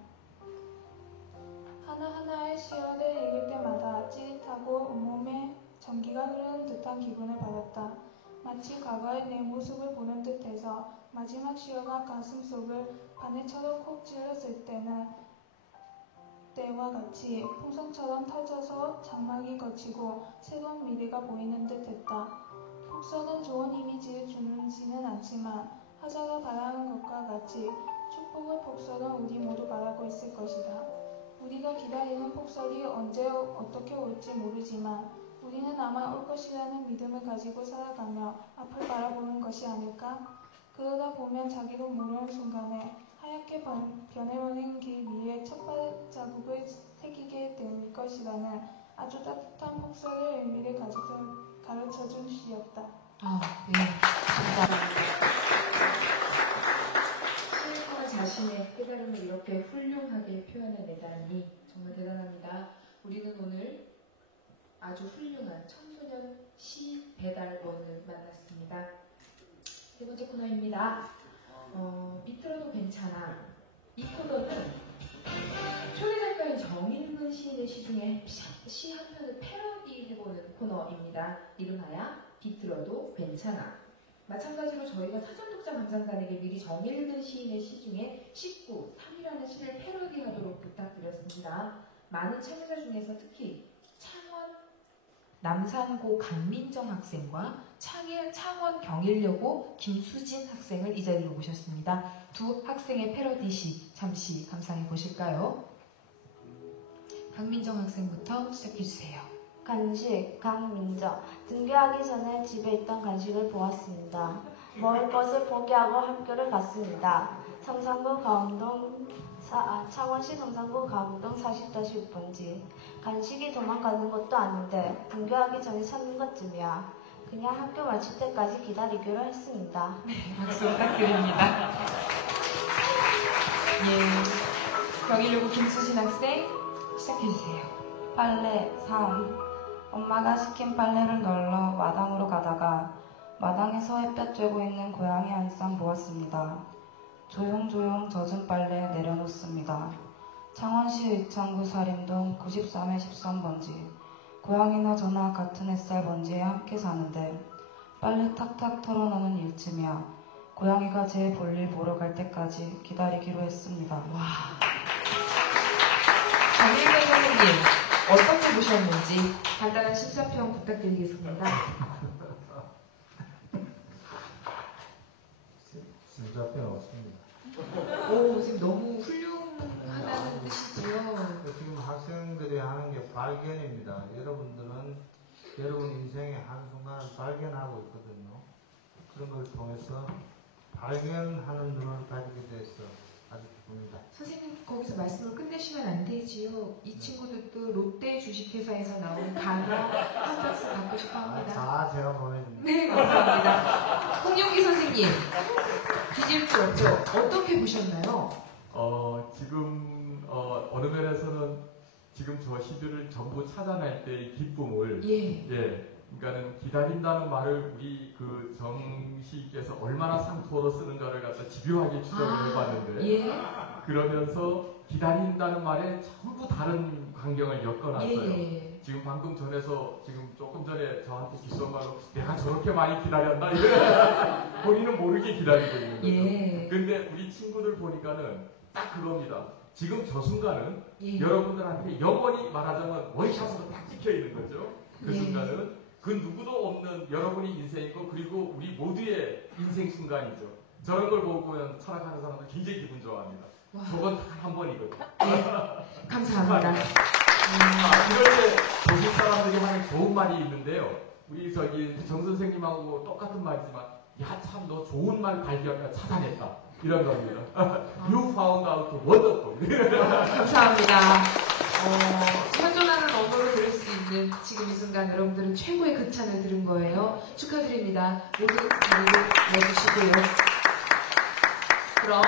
하나하나의 시어를 읽을 때마다 찌릿하고 온몸에 전기가 흐르는 듯한 기분을 받았다. 마치 과거의 내 모습을 보는 듯해서 마지막 시어가 가슴속을 바늘처럼 콕 찔렀을 때와 같이 풍선처럼 터져서 장막이 걷히고 새로운 미래가 보이는 듯했다. 폭설은 좋은 이미지를 주지는 않지만 하자가 바라는 것과 같이 축복의 폭설은 우리 모두 바라고 있을 것이다. 우리가 기다리는 폭설이 언제 어떻게 올지 모르지만 우리는 아마 올 것이라는 믿음을 가지고 살아가며 앞을 바라보는 것이 아닐까? 그러다 보면 자기도 모르는 순간에 하얗게 변해버린 길 위에 첫 발자국을 새기게 될 것이라는 아주 따뜻한 폭설의 의미를 가르쳐준 시였다. 네. 감사합니다. 시인과 자신의 깨달음을 이렇게 훌륭하게 표현해내다니 정말 대단합니다. 우리는 오늘 아주 훌륭한 청소년 시 배달원을 만났습니다. 세 번째 코너입니다. 밑으로도 괜찮아. 이 코너는 초대작가인 정일근 시인의 시 중에 시 한 편을 패러디해보는 코너입니다. 이름하여 비틀어도 괜찮아. 마찬가지로 저희가 사전독자 감상단에게 미리 정일근 시인의 시 중에 19, 3이라는 시를 패러디하도록 부탁드렸습니다. 많은 참여자 중에서 특히 창원 남산고 강민정 학생과 창원 경일여고 김수진 학생을 이 자리로 모셨습니다. 두 학생의 패러디 시 잠시 감상해 보실까요? 강민정 학생부터 시작해주세요. 간식, 강민정. 등교하기 전에 집에 있던 간식을 보았습니다. 먹을 것을 포기하고 학교를 갔습니다. 창원시 성산구 가운동 40-6번지. 간식이 도망가는 것도 아닌데 등교하기 전에 찾는 것쯤이야. 그냥 학교 마칠 때까지 기다리기로 했습니다. 박수 부탁드립니다. 예, 경일여고 김수진 학생 시작해주세요. 빨래 3. 엄마가 시킨 빨래를 널러 마당으로 가다가 마당에서 햇볕 쬐고 있는 고양이 한 쌍 보았습니다. 조용조용 젖은 빨래 내려놓습니다. 창원시 의창구 사림동 93의 13번지. 고양이나 저나 같은 햇살 번지에 함께 사는데 빨래 탁탁 털어놓는 일쯤이야. 고양이가 제 볼일 보러 갈 때까지 기다리기로 했습니다. 와, 정일근 선생님 어떻게 보셨는지 간단한 심사평 부탁드리겠습니다. 심사평 없습니다. 오, 지금 너무 훌륭하다는 뜻이지요. 지금 학생들이 하는 게 발견입니다. 여러분들은 여러분 인생의 한순간을 발견하고 있거든요. 그런 걸 통해서 발견하는 눈을 가지게 돼서 아주 기쁩니다. 선생님 거기서 말씀을 끝내시면 안 되지요. 이 친구들도 롯데 주식회사에서 나온 간호 한 박스 갖고 싶어 합니다. 다 제가 보내줍니다. 네, 감사합니다. 홍영기 선생님, 뒤집지 없죠? 어떻게 보셨나요? 지금 어느 면에서는 지금 저 시들을 전부 찾아낼 때의 기쁨을 예. 예, 그러니까는 기다린다는 말을 우리 그 정시께서 얼마나 상투어로 쓰는가를 갖다 집요하게 추적을 해봤는데 예. 그러면서 기다린다는 말에 전부 다른 광경을 엮어놨어요. 예. 지금 방금 전에서 지금 조금 전에 저한테 기수한 말로 내가 저렇게 많이 기다렸나? 이래 본인은 모르게 기다리고 있는 거죠. 예. 근데 우리 친구들 보니까는 딱 그겁니다. 지금 저 순간은 예. 여러분들한테 영원히 말하자면 원샷으로 딱 찍혀 있는 거죠. 그 예. 순간은 그 누구도 없는 여러분의 인생이고 그리고 우리 모두의 인생 순간이죠. 저런 걸 보면 철학하는 사람은 굉장히 기분 좋아합니다. 와. 저건 단 한 번이거든요. 감사합니다. 이럴 때 보신 사람들이 하는 좋은 말이 있는데요. 우리 저기 정 선생님하고 똑같은 말이지만 야 참 너 좋은 말 찾아냈다 이런 겁니다. You found out wonderful. 감사합니다. 현존하는 언어로 들을 수 있는 지금 이 순간 여러분들은 최고의 극찬을 들은 거예요. 축하드립니다. 모두 자리를 내주시고요. 그럼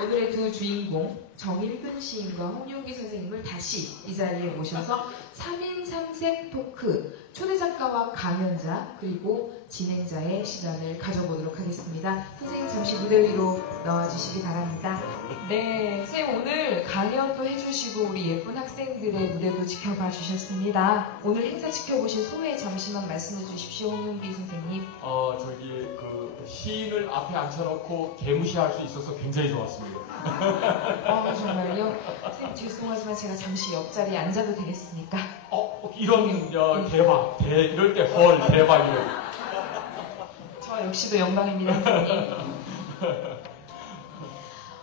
오늘의 두 주인공 정일근 시인과 홍윤기 선생님을 다시 이 자리에 모셔서 3인 3색 토크 초대 작가와 강연자 그리고 진행자의 시간을 가져보도록 하겠습니다. 선생님 잠시 무대 위로 나와주시기 바랍니다. 네, 선생님 오늘 강연도 해주시고 우리 예쁜 학생들의 무대도 지켜봐 주셨습니다. 오늘 행사 지켜보신 소회 잠시만 말씀해 주십시오, 홍윤기 선생님. 저기 그 시인을 앞에 앉혀놓고 개무시할 수 있어서 굉장히 좋았습니다. 정말요? 선생님 죄송하지만 제가 잠시 옆자리에 앉아도 되겠습니까? 이런 대박, 이럴 때 헐 대박이에요. 저 역시도 영광입니다, 선생님.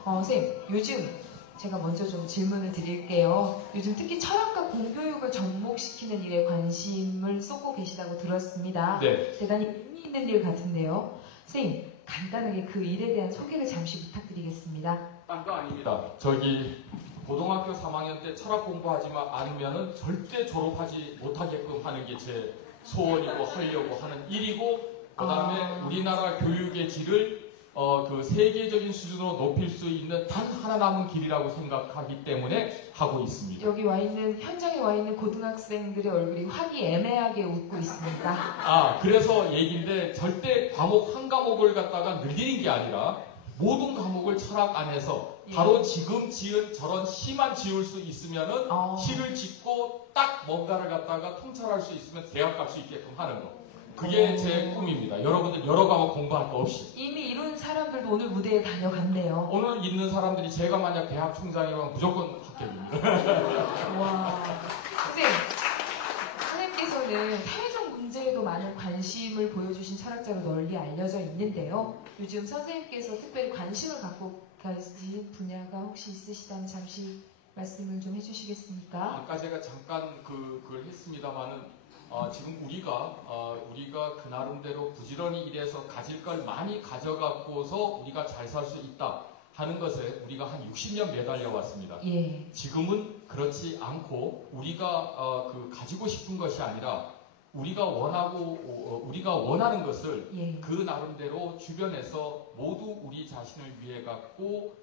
선생님, 요즘 제가 먼저 좀 질문을 드릴게요. 요즘 특히 철학과 공교육을 접목시키는 일에 관심을 쏟고 계시다고 들었습니다. 네. 대단히 의미 있는 일 같은데요. 선생님, 간단하게 그 일에 대한 소개를 잠시 부탁드리겠습니다. 딴 거 아닙니다. 저기 고등학교 3학년 때 철학 공부하지만 않으면은 절대 졸업하지 못하게끔 하는 게 제 소원이고 하려고 하는 일이고 그 다음에 우리나라 교육의 질을 그 세계적인 수준으로 높일 수 있는 단 하나 남은 길이라고 생각하기 때문에 하고 있습니다. 여기 와 있는 현장에 와 있는 고등학생들의 얼굴이 화기애매하게 웃고 있습니다. 그래서 얘기인데 절대 과목 한 과목을 갖다가 늘리는 게 아니라 모든 과목을 철학 안에서 바로 지금 지은 저런 시만 지을 수 있으면은 시를 짓고 딱 뭔가를 갖다가 통찰할 수 있으면 대학 갈 수 있게끔 하는 거. 그게 제 꿈입니다. 여러분들 여러 과목 공부할 거 없이. 이미 이룬 사람들도 오늘 무대에 다녀갔네요. 오늘 있는 사람들이 제가 만약 대학 총장이라면 무조건 합격입니다. 와. 선생님께서는 사회적 문제에도 많은 관심을 보여주신 철학자로 널리 알려져 있는데요. 요즘 선생님께서 특별히 관심을 갖고 계신 분야가 혹시 있으시다면 잠시 말씀을 좀 해주시겠습니까? 아까 제가 잠깐 그걸 했습니다만은 지금 우리가 그 나름대로 부지런히 일해서 가질 걸 많이 가져갖고서 우리가 잘 살 수 있다 하는 것에 우리가 한 60년 매달려 왔습니다. 예. 지금은 그렇지 않고 우리가 가지고 싶은 것이 아니라 우리가 원하는 것을 그 나름대로 주변에서 모두 우리 자신을 위해 갖고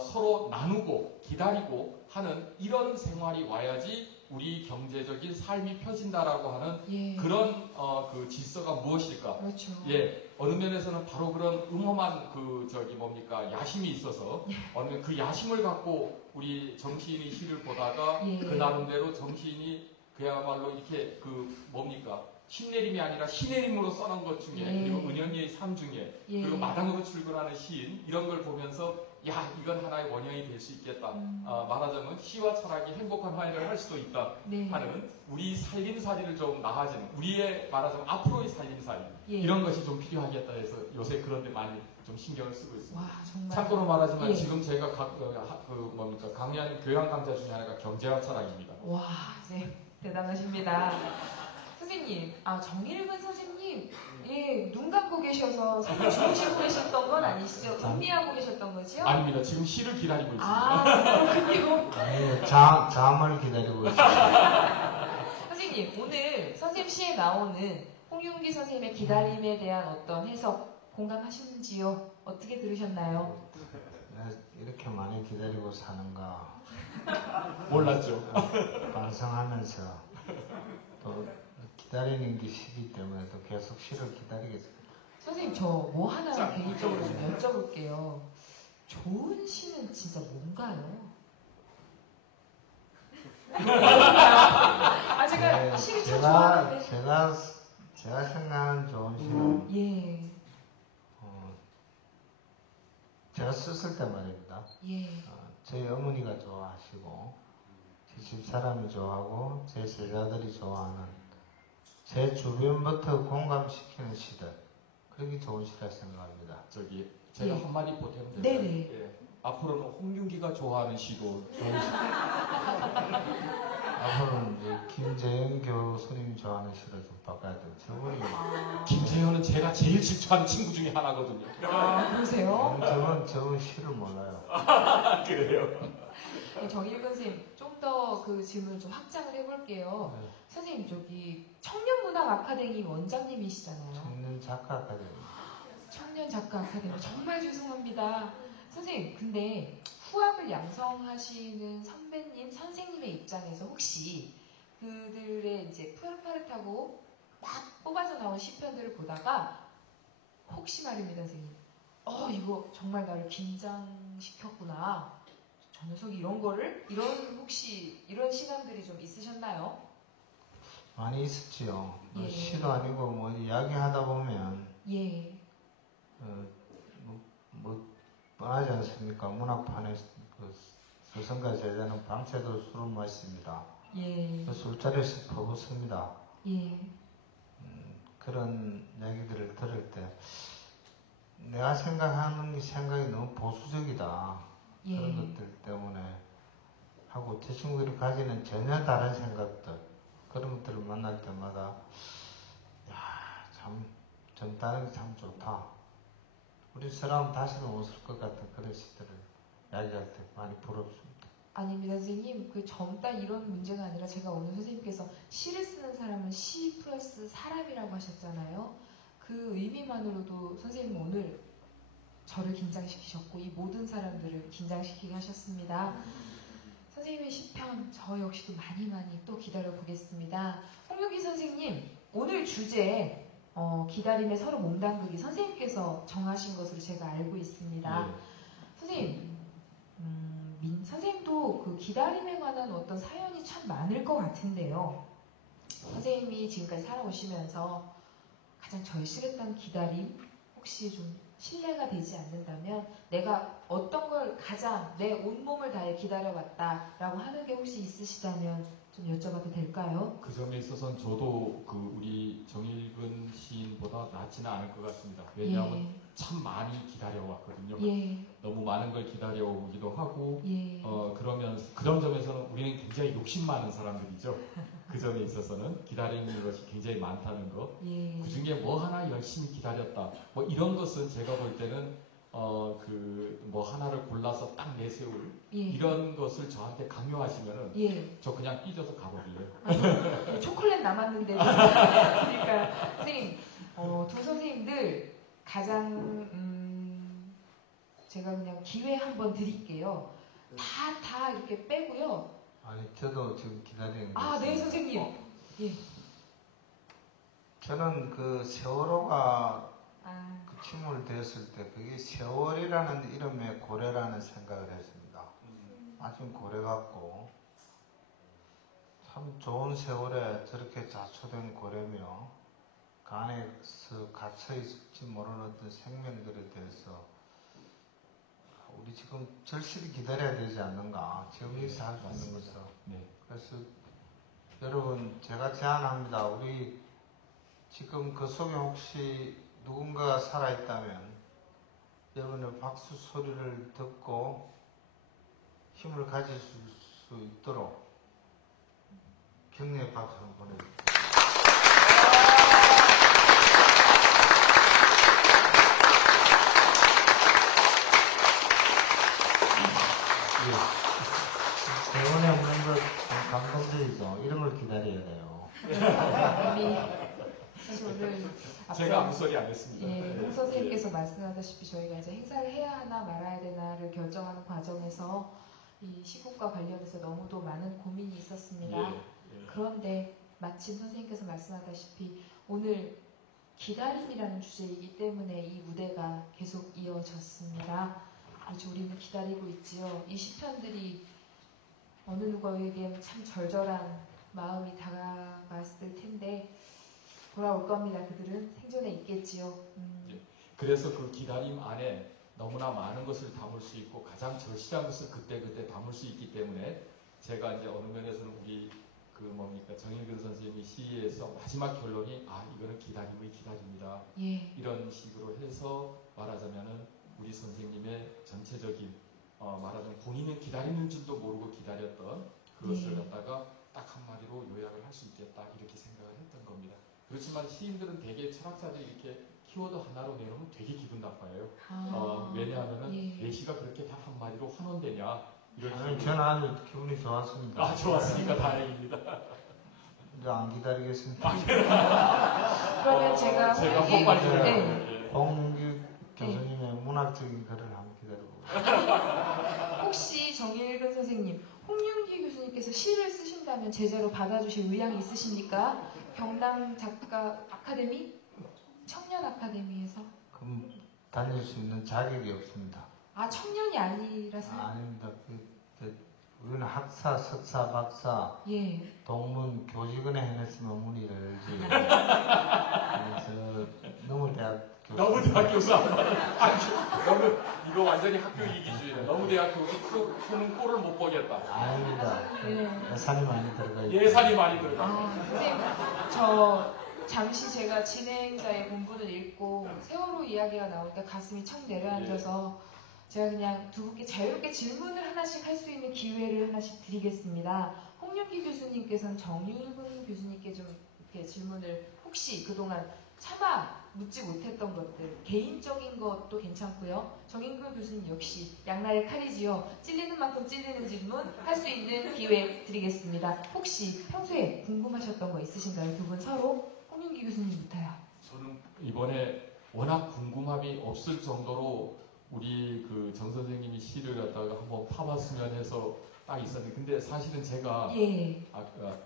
서로 나누고 기다리고 하는 이런 생활이 와야지 우리 경제적인 삶이 펴진다라고 하는 그런 그 질서가 무엇일까? 그렇죠. 어느 면에서는 바로 그런 음험한 야심이 있어서 어느 면 그 야심을 갖고 우리 정시인의 시를 보다가 그 나름대로 정시인이 그야말로 이렇게 신내림이 아니라 시내림으로 써놓은 것 중에 그리고 은연리의 삶 중에 그리고 마당으로 출근하는 시인 이런 걸 보면서 이건 하나의 원형이 될 수 있겠다. 말하자면 시와 철학이 행복한 화해를 할 수도 있다 하는 우리 살림살이를 좀 나아지는 우리의 말하자면 앞으로의 살림살이 이런 것이 좀 필요하겠다 해서 요새 그런 데 많이 좀 신경을 쓰고 있습니다. 와, 정말. 참고로 말하지만 지금 제가 강의하는 교양 강좌 중에 하나가 경제와 철학입니다. 와, 대단하십니다. 선생님, 정일근 선생님, 눈 감고 계셔서 주무시고 계셨던 건 아니시죠? 음미하고 계셨던 거죠? 아닙니다. 지금 시를 기다리고 있습니다. 그렇군요. 잠을 기다리고 있습니다. 선생님, 오늘 선생님 시에 나오는 홍윤기 선생님의 기다림에 대한 어떤 해석 공감하시는지요? 어떻게 들으셨나요? 이렇게 많이 기다리고 사는가 몰랐죠. 반성하면서 또 기다리는 게 시기 때문에 또 계속 시를 기다리겠습니다. 선생님 저 뭐 하나 개인적으로 좀 여쭤볼게요. 좋은 시는 진짜 뭔가요? 아 제가 시를 참 좋아하는데. 제가 생각하는 좋은 시는 예, 제가 썼을 때 말입니다. 예, 저희 어머니가 좋아하시고 제 집사람이 좋아하고 제 제자들이 좋아하는 제 주변부터 공감시키는 시들 그렇게 좋은 시라 생각합니다. 저기 제가 예. 한마디 보태면 될까요? 네네. 예. 앞으로는 홍윤기가 좋아하는 시도 좋은 시. 앞으로는 이제 김재영 교수님이 좋아하는 시를 좀 바꿔야 돼요. 저분이 김재현은 제가 제일 질투하는 친구 중에 하나거든요. 아 그러세요? 저분 시를 몰라요. 그래요? 정일근 선생님 좀 더 그 질문을 좀 확장을 해볼게요. 네. 선생님 저기 청년문학 아카데미 원장님이시잖아요. 청년 작가 아카데미. 청년 작가 아카데미 정말 죄송합니다. 선생님 근데 후학을 양성하시는 선배님 선생님의 입장에서 혹시 그들의 이제 푸릇푸릇하고 막 뽑아서 나온 시편들을 보다가 혹시 말입니다 선생님 이거 정말 나를 긴장시켰구나 저 녀석이 이런 거를 혹시 이런 시간들이 좀 있으셨나요? 많이 있었지요. 예. 시도 아니고 뭐 이야기하다 보면 예, 뭐 뻔하지 않습니까? 문학판에 그 스승과 제자는 밤새도록 술을 마십니다. 예, 그 술자리에서 퍼붓습니다. 예, 그런 얘기들을 들을 때 내가 생각하는 생각이 너무 보수적이다. 예. 그런 것들 때문에 하고 제 친구들이 가지는 전혀 다른 생각들 그런 것들을 만날 때마다 좀 다른 게 참 좋다. 우리 사람 다시는 못 쓸 것 같은 그런 시들을 이야기할 때 많이 부럽습니다. 아닙니다 선생님 그 젊다 이런 문제가 아니라 제가 오늘 선생님께서 시를 쓰는 사람은 시 플러스 사람이라고 하셨잖아요. 그 의미만으로도 선생님 오늘 저를 긴장시키셨고 이 모든 사람들을 긴장시키게 하셨습니다. 선생님의 시편 저 역시도 많이 또 기다려 보겠습니다. 홍윤기 선생님 오늘 주제 기다림에 서로 몸담그기 선생님께서 정하신 것으로 제가 알고 있습니다. 예. 선생님 선생님도 그 기다림에 관한 어떤 사연이 참 많을 것 같은데요. 선생님이 지금까지 살아오시면서 가장 절실했던 기다림 혹시 좀 신뢰가 되지 않는다면 내가 어떤 걸 가장 내 온몸을 다해 기다려왔다라고 하는 게 혹시 있으시다면 좀 여쭤봐도 될까요? 그 점에 있어서는 저도 그 우리 정일근 시인보다 낫지는 않을 것 같습니다. 왜냐하면 참 많이 기다려왔거든요. 예, 너무 많은 걸 기다려오기도 하고 예, 그런 점에서는 우리는 굉장히 욕심 많은 사람들이죠. 그 점에 있어서는 기다리는 것이 굉장히 많다는 것. 예, 그 중에 뭐 하나 열심히 기다렸다. 뭐 이런 것은 제가 볼 때는 그 뭐 하나를 골라서 딱 내세울 예, 이런 것을 저한테 강요하시면은 예. 저 그냥 삐져서 가버릴래요. 초콜릿 남았는데 그러니까 선생님 두 선생님들 가장 제가 그냥 기회 한번 드릴게요. 다 이렇게 빼고요. 아니 저도 지금 기다리는 게 아, 네 있습니다. 선생님. 예. 저는 그 세월호가 아, 그 침몰 되었을 때 그게 세월이라는 이름의 고래라는 생각을 했습니다. 아주 고래 같고 참 좋은 세월에 저렇게 자초된 고래며 그 안에서 갇혀있을지 모르는 어떤 생명들에 대해서 우리 지금 절실히 기다려야 되지 않는가. 지금 여기서 할 수 있는 것을. 네. 그래서 여러분 제가 제안합니다. 우리 지금 그 속에 혹시 누군가가 살아있다면 여러분의 박수 소리를 듣고 힘을 가질 수 있도록 격려의 박수를 보내드립니다. 대원에 없는 것 좀 감동적이죠. 이런 걸 기다려야 돼요. 우리 사실 오늘 제가 아무 소리 안 했습니다. 예, 홍 선생님께서 말씀하다시피 저희가 이제 행사를 해야 하나 말아야 되나를 결정하는 과정에서 이 시국과 관련해서 너무도 많은 고민이 있었습니다. 예. 그런데 마침 선생님께서 말씀하다시피 오늘 기다림이라는 주제이기 때문에 이 무대가 계속 이어졌습니다. 아주 우리는 기다리고 있지요. 이 시편들이 어느 누구에겐 참 절절한 마음이 다가갔을 텐데 돌아올 겁니다. 그들은 생존에 있겠지요. 그래서 그 기다림 안에 너무나 많은 것을 담을 수 있고 가장 절실한 것을 그때그때 담을 수 있기 때문에 제가 이제 어느 면에서는 우리 정일근 선생님이 시에서 마지막 결론이 이거는 기다림의 기다림이다. 예. 이런 식으로 해서 말하자면은 우리 선생님의 전체적인 말하자면 본인은 기다리는 줄도 모르고 기다렸던 그것을 예. 갖다가 딱 한마디로 요약을 할 수 있겠다 이렇게 생각을 했던 겁니다. 그렇지만 시인들은 대개 철학자들이 이렇게 키워드 하나로 내놓으면 되게 기분 나빠요. 왜냐하면은 예. 내 시가 그렇게 다 한마디로 환원되냐 이런 아니, 식으로. 저는 아주 기분이 좋았습니다. 좋았으니까 다행입니다. 이제 안 기다리겠습니다. 그러면 제가 헛발질. 네. 홍문규 교수님의 문학적인 글을 한번 기다려보고. 혹시 정일근 선생님, 홍윤기 교수님께서 시를 쓰신다면 제자로 받아주실 의향이 있으십니까? 경남 작가 아카데미? 청년 아카데미에서? 그럼 다닐 수 있는 자격이 없습니다. 청년이 아니라서요? 아닙니다. 우리는 학사, 석사, 박사, 예. 동문, 교직원에 해냈으면 문의를 열지. 너무 대학 교수. 너무 대학 교수 한 번. 너무 이거 완전히 학교 이기주의네. 너무 대학 교수 크는 꼴을 못 보겠다. 아닙니다. 예. 예산이 많이 들어가 있고. 예산이 많이 들어가. 선생님, 저 잠시 제가 진행자의 본분을 읽고 세월호 이야기가 나오니까 가슴이 청 내려앉아서 제가 그냥 두 분께 자유롭게 질문을 하나씩 할 수 있는 기회를 하나씩 드리겠습니다. 홍윤기 교수님께서는 정일근 교수님께 좀 이렇게 질문을 혹시 그동안 차마 묻지 못했던 것들, 개인적인 것도 괜찮고요. 정일근 교수님 역시 양날의 칼이지요. 찔리는 만큼 찔리는 질문 할 수 있는 기회 드리겠습니다. 혹시 평소에 궁금하셨던 거 있으신가요? 두 분 서로? 홍윤기 교수님부터요. 저는 이번에 워낙 궁금함이 없을 정도로 우리 정 선생님이 시를 갖다가 한번 파봤으면 해서 딱 있었는데, 근데 사실은 제가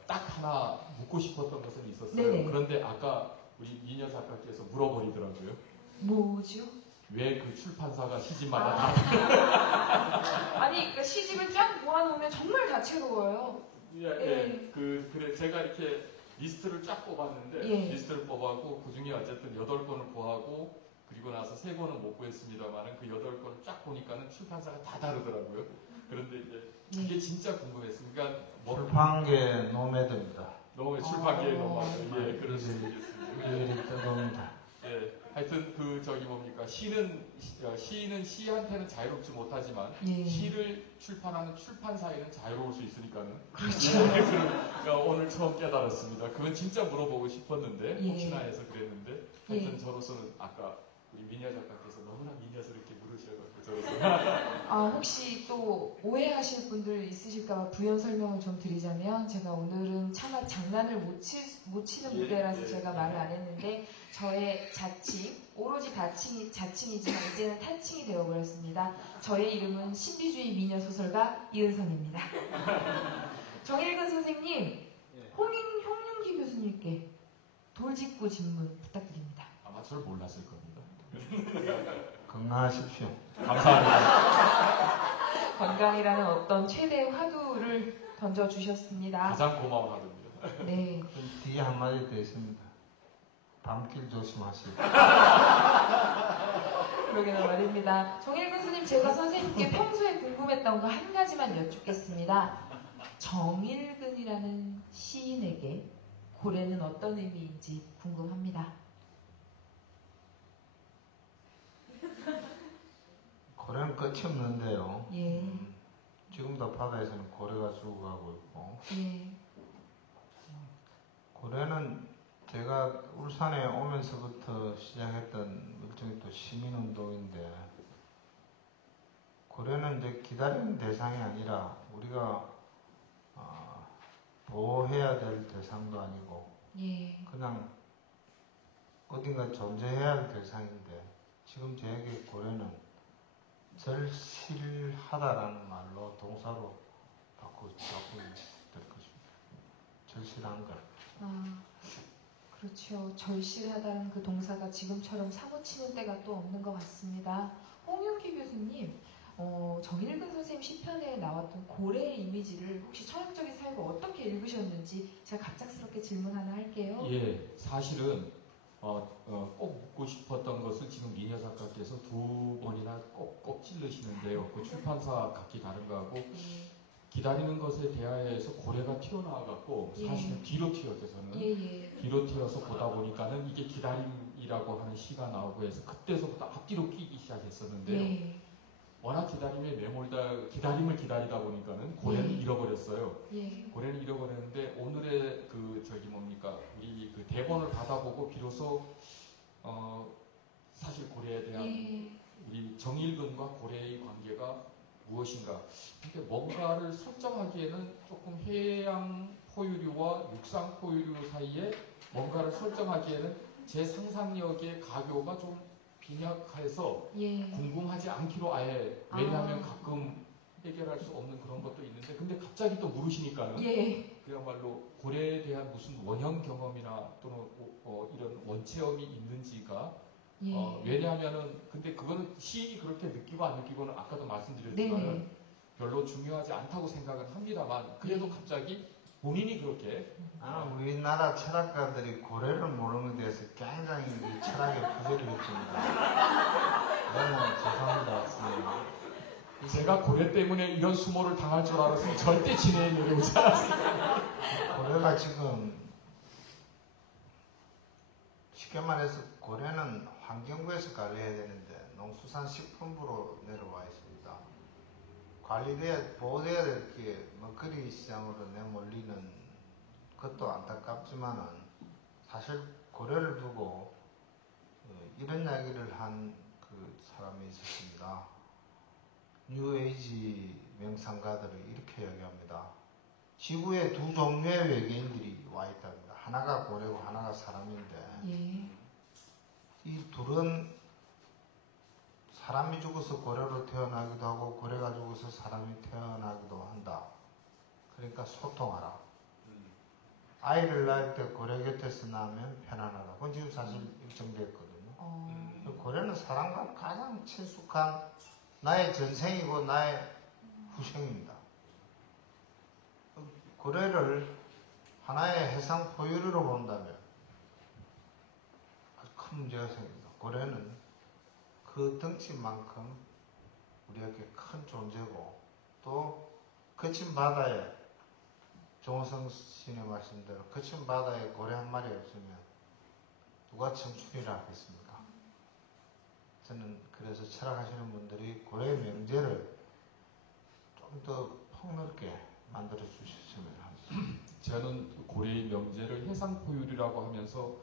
딱 하나 묻고 싶었던 것은 있었어요. 네네. 그런데 아까 우리 미녀 작가께서 물어버리더라고요. 뭐죠? 왜 그 출판사가 시집마다 아니, 그러니까 시집을 쫙 모아놓으면 정말 다채로워요. 그래 제가 이렇게 리스트를 쫙 뽑았는데 리스트를 뽑았고 그 중에 어쨌든 8권을 구하고 그리고 나서 3권은 못 구했습니다만은 그 8권을 쫙 보니까는 출판사가 다 다르더라고요. 그런데 이제 이게 진짜 궁금했어요. 그러니까 출판계 노매드입니다. 너무 출판계의 노매드. 그럴 수 있겠습니다. 일이 뜨겁니다. 하여튼 시인은 시한테는 자유롭지 못하지만 시를 출판하는 출판사에는 자유로울 수 있으니까는. 그렇죠. 그러니까 오늘 처음 깨달았습니다. 그건 진짜 물어보고 싶었는데 혹시나 해서 그랬는데 하여튼 저로서는 아까 우리 미녀 작가께서 너무나 미녀스럽게 물으셔가지고 저로서 혹시 또 오해하실 분들 있으실까봐 부연 설명을 좀 드리자면 제가 오늘은 차마 장난을 못 치는 무대라서 제가 말을 안 했는데 저의 자칭, 오로지 자칭이지만 이제는 타칭이 되어버렸습니다. 저의 이름은 신비주의 미녀 소설가 이은선입니다. 정일근 선생님, 홍윤기 교수님께 돌직구 질문 부탁드립니다. 아마 저를 몰랐을 겁니다. 건강하십시오. 감사합니다. 건강이라는 어떤 최대의 화두를 던져주셨습니다. 가장 고마운 하루입니다. 네. 뒤에 한마디 더 있습니다. 밤길 조심하시고. 그러게나 말입니다. 정일근 스님, 제가 선생님께 평소에 궁금했던 거 한 가지만 여쭙겠습니다. 정일근이라는 시인에게 고래는 어떤 의미인지 궁금합니다. 고래는 끝이 없는데요. 예. 지금도 바다에서는 고래가 죽어가고 있고. 예. 고래는 제가 울산에 오면서부터 시작했던 일종의 또 시민운동인데, 고래는 이제 기다리는 대상이 아니라 우리가 보호해야 될 대상도 아니고 그냥 어딘가 존재해야 할 대상인데, 지금 저에게 고래는 절실하다라는 말로 동사로 바꾸면 될 것입니다. 절실한 것. 아, 그렇죠. 절실하다는 그 동사가 지금처럼 사무치는 때가 또 없는 것 같습니다. 홍윤기 교수님, 정일근 선생님 시편에 나왔던 고래의 이미지를 혹시 철학적인 사역을 어떻게 읽으셨는지 제가 갑작스럽게 질문 하나 할게요. 예, 사실은 꼭 묻고 싶었던 것을 지금 미녀 작가께서 2번이나 꼭꼭 찔르시는데요. 그 출판사 각기 다른 거하고 기다리는 것에 대하여서 고래가 튀어나와갖고 사실은 뒤로 튀었죠. 저는 뒤로 튀어서 보다 보니까는 이게 기다림이라고 하는 시가 나오고 해서 그때서부터 앞뒤로 끼기 시작했었는데요. 워낙 기다림에 기다림을 기다리다 보니까는 고래는 잃어버렸어요. 고래는 잃어버렸는데 오늘의 우리 그 대본을 받아보고 비로소 사실 고래에 대한 우리 정일근과 고래의 관계가 무엇인가. 근데 뭔가를 설정하기에는 조금 해양 포유류와 육상 포유류 사이에 뭔가를 설정하기에는 제 상상력의 가교가 좀 빈약해서 궁금하지 않기로 아예, 왜냐하면 가끔 해결할 수 없는 그런 것도 있는데 근데 갑자기 또 물으시니까는 그야말로 고래에 대한 무슨 원형 경험이나 또는 이런 원체험이 있는지가 왜냐하면은 근데 그거는 시인이 그렇게 느끼고 안 느끼고는 아까도 말씀드렸지만 별로 중요하지 않다고 생각은 합니다만 그래도 갑자기 본인이 그렇게 우리나라 철학가들이 고래를 모르는 데서 굉장히 이 철학의 부재를 느낍니다. 저는 죄송합니다. 제가 고래 때문에 이런 수모를 당할 줄 알았으면 절대 진해에 내려오지 않았습니다. 고래가 지금 쉽게 말해서 고래는 환경부에서 관리해야 되는데 농수산식품부로 내려와 있습니다. 보호돼야 될 게 먹거리 시장으로 내몰리는 것도 안타깝지만은 사실 고래를 두고 이런 이야기를 한 그 사람이 있었습니다. 뉴에이지 명상가들을 이렇게 이야기합니다. 지구에 2 종류의 외계인들이 와 있답니다. 하나가 고래고 하나가 사람인데 이 둘은 사람이 죽어서 고래로 태어나기도 하고 고래가 죽어서 사람이 태어나기도 한다. 그러니까 소통하라. 아이를 낳을 때 고래 곁에서 낳으면 편안하다. 그건 지금 사실 일정됐거든요. 고래는 사람과 가장 친숙한 나의 전생이고 나의 후생입니다. 고래를 하나의 해상 포유류로 본다면 큰 문제가 생깁니다. 고래는 그 덩치만큼 우리에게 큰 존재고 또 거친 바다에 정호성 씨의 말씀대로 거친 바다에 고래 한 마리 없으면 누가 청춘이라 하겠습니까? 저는 그래서 철학하시는 분들이 고래 명제를 좀 더 폭넓게 만들어 주셨으면 합니다. 저는 고래의 명제를 해상 포유류라고 하면서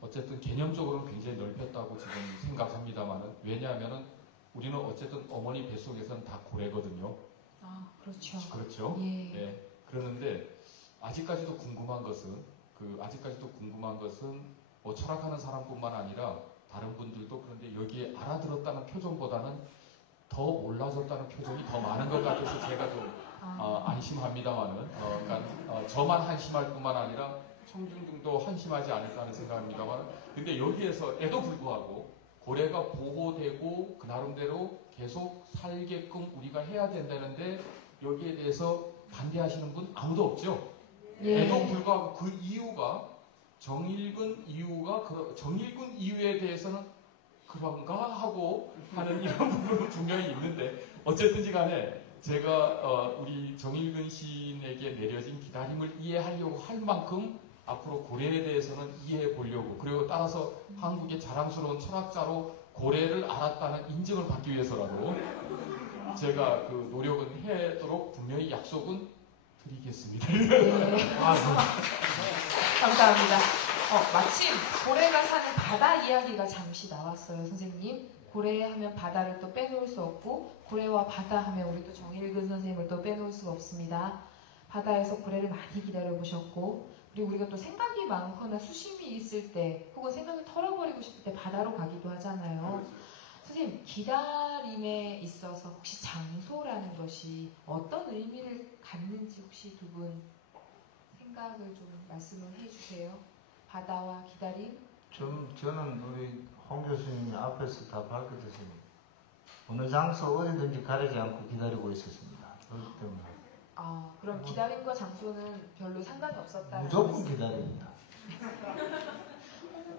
어쨌든 개념적으로는 굉장히 넓혔다고 지금 생각합니다만은 왜냐하면은 우리는 어쨌든 어머니 뱃속에서는 다 고래거든요. 그렇죠. 그렇죠. 네. 그러는데 아직까지도 궁금한 것은 철학하는 사람뿐만 아니라 다른 분들도 그런데 여기에 알아들었다는 표정보다는 더 몰라졌다는 표정이 더 많은 것 같아서 제가 좀 안심합니다만은 저만 한심할 뿐만 아니라 청중등도 한심하지 않을까 하는 생각입니다만 근데 여기에서에도 불구하고 고래가 보호되고 그 나름대로 계속 살게끔 우리가 해야 된다는데 여기에 대해서 반대하시는 분 아무도 없죠. 에도 불구하고 그 이유가 정일근 이유에 대해서는 그런가 하고 하는 이런 부분은 분명히 있는데 어쨌든지 간에 제가 우리 정일근 시인에게 내려진 기다림을 이해하려고 할 만큼 앞으로 고래에 대해서는 이해해 보려고 그리고 따라서 한국의 자랑스러운 철학자로 고래를 알았다는 인정을 받기 위해서라도 제가 그 노력은 하도록 분명히 약속은 드리겠습니다. 감사합니다. 마침 고래가 사는 바다 이야기가 잠시 나왔어요, 선생님. 고래 하면 바다를 또 빼놓을 수 없고 고래와 바다 하면 우리 또 정일근 선생님을 또 빼놓을 수가 없습니다. 바다에서 고래를 많이 기다려보셨고 그리고 우리가 또 생각이 많거나 수심이 있을 때 혹은 생각을 털어버리고 싶을 때 바다로 가기도 하잖아요. 선생님, 기다림에 있어서 혹시 장소라는 것이 어떤 의미를 갖는지 혹시 두 분 생각을 좀 말씀을 해주세요. 바다와 기다림. 저는 우리 홍 교수님이 앞에서 다 밝혀주신 어느 장소 어디든지 가리지 않고 기다리고 있었습니다. 그렇기 때문에 그럼 기다림과 장소는 별로 상관이 없었다는 무조건 말씀. 기다립니다.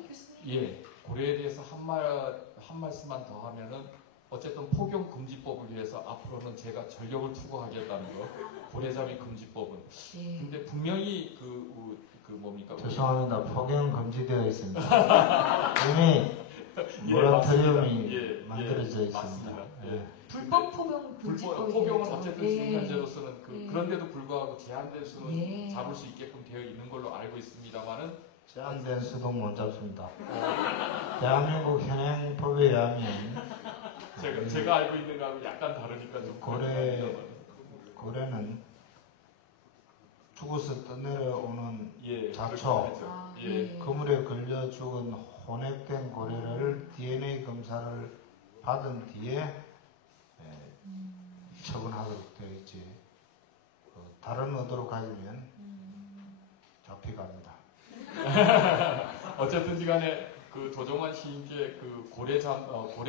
교수님. 예, 고래에 대해서 한 말씀만 더 하면은 어쨌든 포경 금지법을 위해서 앞으로는 제가 전력을 투구하겠다는 거. 고래잡이 금지법은. 예. 근데 분명히 그 뭡니까? 죄송합니다. 폭행 금지되어 있습니다. 이미 모라토리움이 만들어져 있습니다. 맞습니다. 예. 불법 포경 금지법이 포경은 어쨌든 예. 지금 현재로서는 예. 그런데도 불구하고 제한될 수는 예. 잡을 수 있게끔 되어 있는 걸로 알고 있습니다만은 제한된 수도 못 잡습니다. 대한민국 현행법에 의하면 제가 알고 있는 거하고 약간 다르니까 좀 고래는 죽어서 떠내려오는 예, 잡초, 그렇게 하죠. 예. 그물에 걸려 죽은 혼액된 고래를 DNA 검사를 받은 뒤에 처분하도록 되어 있지. 다른 의도로 가지면 잡혀갑니다. 어쨌든지 간에 그 도종환 시인께 그 고래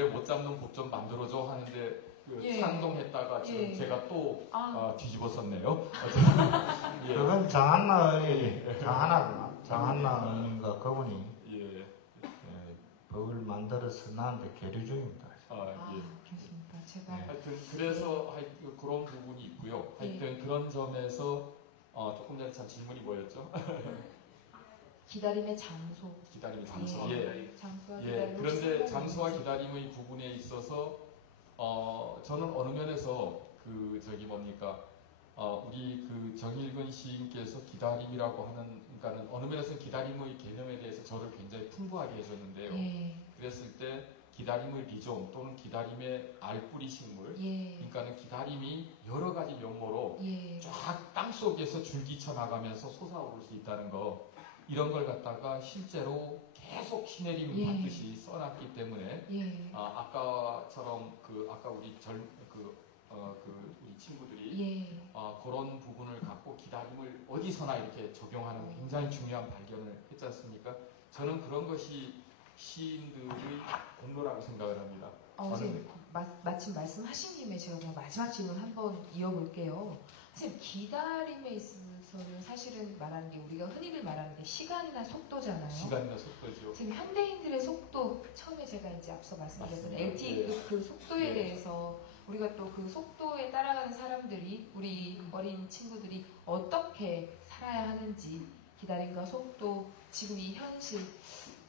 못 잡는 법 좀 만들어줘 하는데 예. 상동했다가 지금 예. 제가 또 뒤집었었네요. 예. 그건 장한나 의원인가 그분이 예. 법을 만들어서 나한테 계류 중입니다. 예. 그렇습니까? 제가 하여튼 그래서 그런 부분이 있고요. 하여튼 그런 점에서 조금 전에 참 질문이 뭐였죠? 기다림의 장소. 기다림의 장소. 예. 예. 장소와 예. 기다림. 그런데 장소와 기다림의 부분에 있어서 저는 어느 면에서 우리 그 정일근 시인께서 기다림이라고 하는 그러니까는 어느 면에서 기다림의 개념에 대해서 저를 굉장히 풍부하게 해줬는데요. 예. 그랬을 때 기다림의 리종 또는 기다림의 알뿌리 식물 예. 그러니까는 기다림이 여러 가지 면모로 예. 쫙 땅속에서 줄기쳐 나가면서 솟아오를 수 있다는 거 이런 걸 갖다가 실제로 계속 시내림 예. 받듯이 써놨기 때문에 예. 아까처럼 아까 우리 우리 친구들이 예. 그런 부분을 갖고 기다림을 어디서나 이렇게 적용하는 굉장히 중요한 발견을 했지 않습니까? 저는 그런 것이 시인들의 공로라고 생각을 합니다. 선생님, 마침 말씀하신 김에 제가 그냥 마지막 질문 한번 이어볼게요. 선생님, 기다림에 있어서는 사실은 말하는 게 우리가 흔히들 말하는 게 시간이나 속도잖아요. 시간이나 속도죠. 선생님, 현대인들의 속도, 처음에 제가 이제 앞서 말씀드렸던 맞습니다. LTE 그 속도에 예. 대해서 우리가 또 그 속도에 따라가는 사람들이, 우리 어린 친구들이 어떻게 살아야 하는지, 기다림과 속도, 지금 이 현실,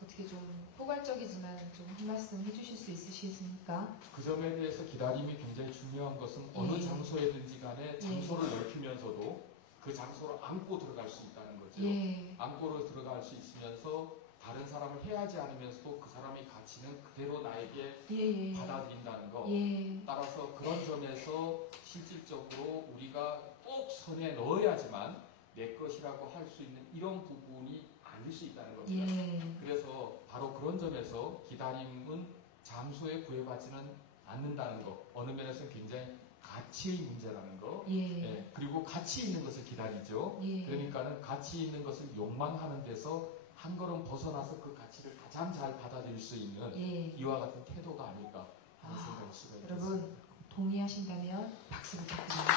어떻게 좀 포괄적이지만 좀 한 말씀 해주실 수 있으시겠습니까? 그 점에 대해서 기다림이 굉장히 중요한 것은 어느 장소에든지 간에 장소를 넓히면서도 그 장소를 안고 들어갈 수 있다는 거죠. 예. 안고로 들어갈 수 있으면서 다른 사람을 해하지 않으면서도 그 사람의 가치는 그대로 나에게 예. 받아들인다는 거. 예. 따라서 그런 점에서 실질적으로 우리가 꼭 손에 넣어야지만 내 것이라고 할 수 있는 이런 부분이 아닐 수 있다는 겁니다. 예. 그래서 바로 그런 점에서 기다림은 장소에 구애받지는 않는다는 거. 어느 면에서는 굉장히 가치의 문제라는 거. 예. 예, 그리고 가치 있는 것을 기다리죠. 예. 그러니까는 가치 있는 것을 욕망하는 데서 한 걸음 벗어나서 그 가치를 가장 잘 받아들일 수 있는 예. 이와 같은 태도가 아닐까 하는 생각일 수가 있습니다. 여러분 동의하신다면 박수 부탁드립니다.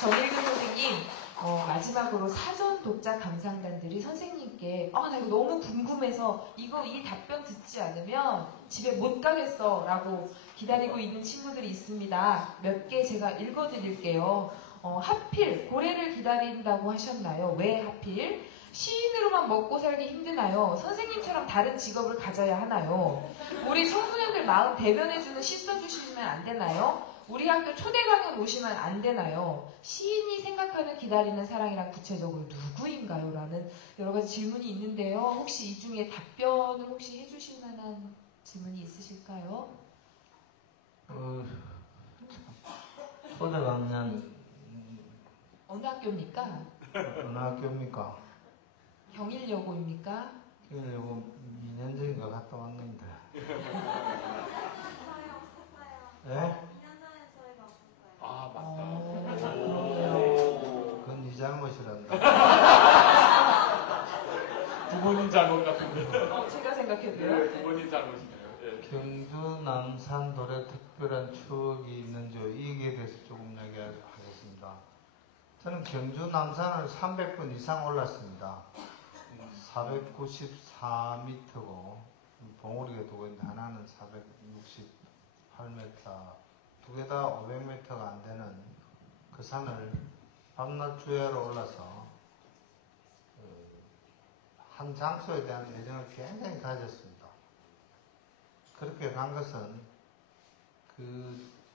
정일근 선생님, 마지막으로 사전 독자 감상단들이 선생님께 나 이거 너무 궁금해서 이 답변 듣지 않으면 집에 못 가겠어 라고 기다리고 있는 친구들이 있습니다. 몇 개 제가 읽어드릴게요. 하필 고래를 기다린다고 하셨나요? 왜 하필? 시인으로만 먹고 살기 힘드나요? 선생님처럼 다른 직업을 가져야 하나요? 우리 청소년들 마음 대변해주는 시 써주시면 안 되나요? 우리 학교 초대 강연 오시면 안 되나요? 시인이 생각하는 기다리는 사랑이란 구체적으로 누구인가요? 라는 여러 가지 질문이 있는데요. 혹시 이 중에 답변을 혹시 해주실 만한 질문이 있으실까요? 초대 강연 어느 학교입니까? 어느 학교입니까? 경일여고입니까? 이거 2년 전인가 갔다 왔는데. 예? 아, 맞다. 그렇군요. 그건 이제 생각해도요. 네, 부모님 잘못이네요. 예. 경주 남산돌에 특별한 추억이 있는지 이에 대해서 조금 이야기하겠습니다. 저는 경주 남산을 300번 이상 올랐습니다. 494m고 봉우리가 두고 있는데 하나는 468m, 두 개 다 500m가 안 되는 그 산을 밤낮 주야로 올라서 한 장소에 대한 애정을 굉장히 가졌습니다. 그렇게 간 것은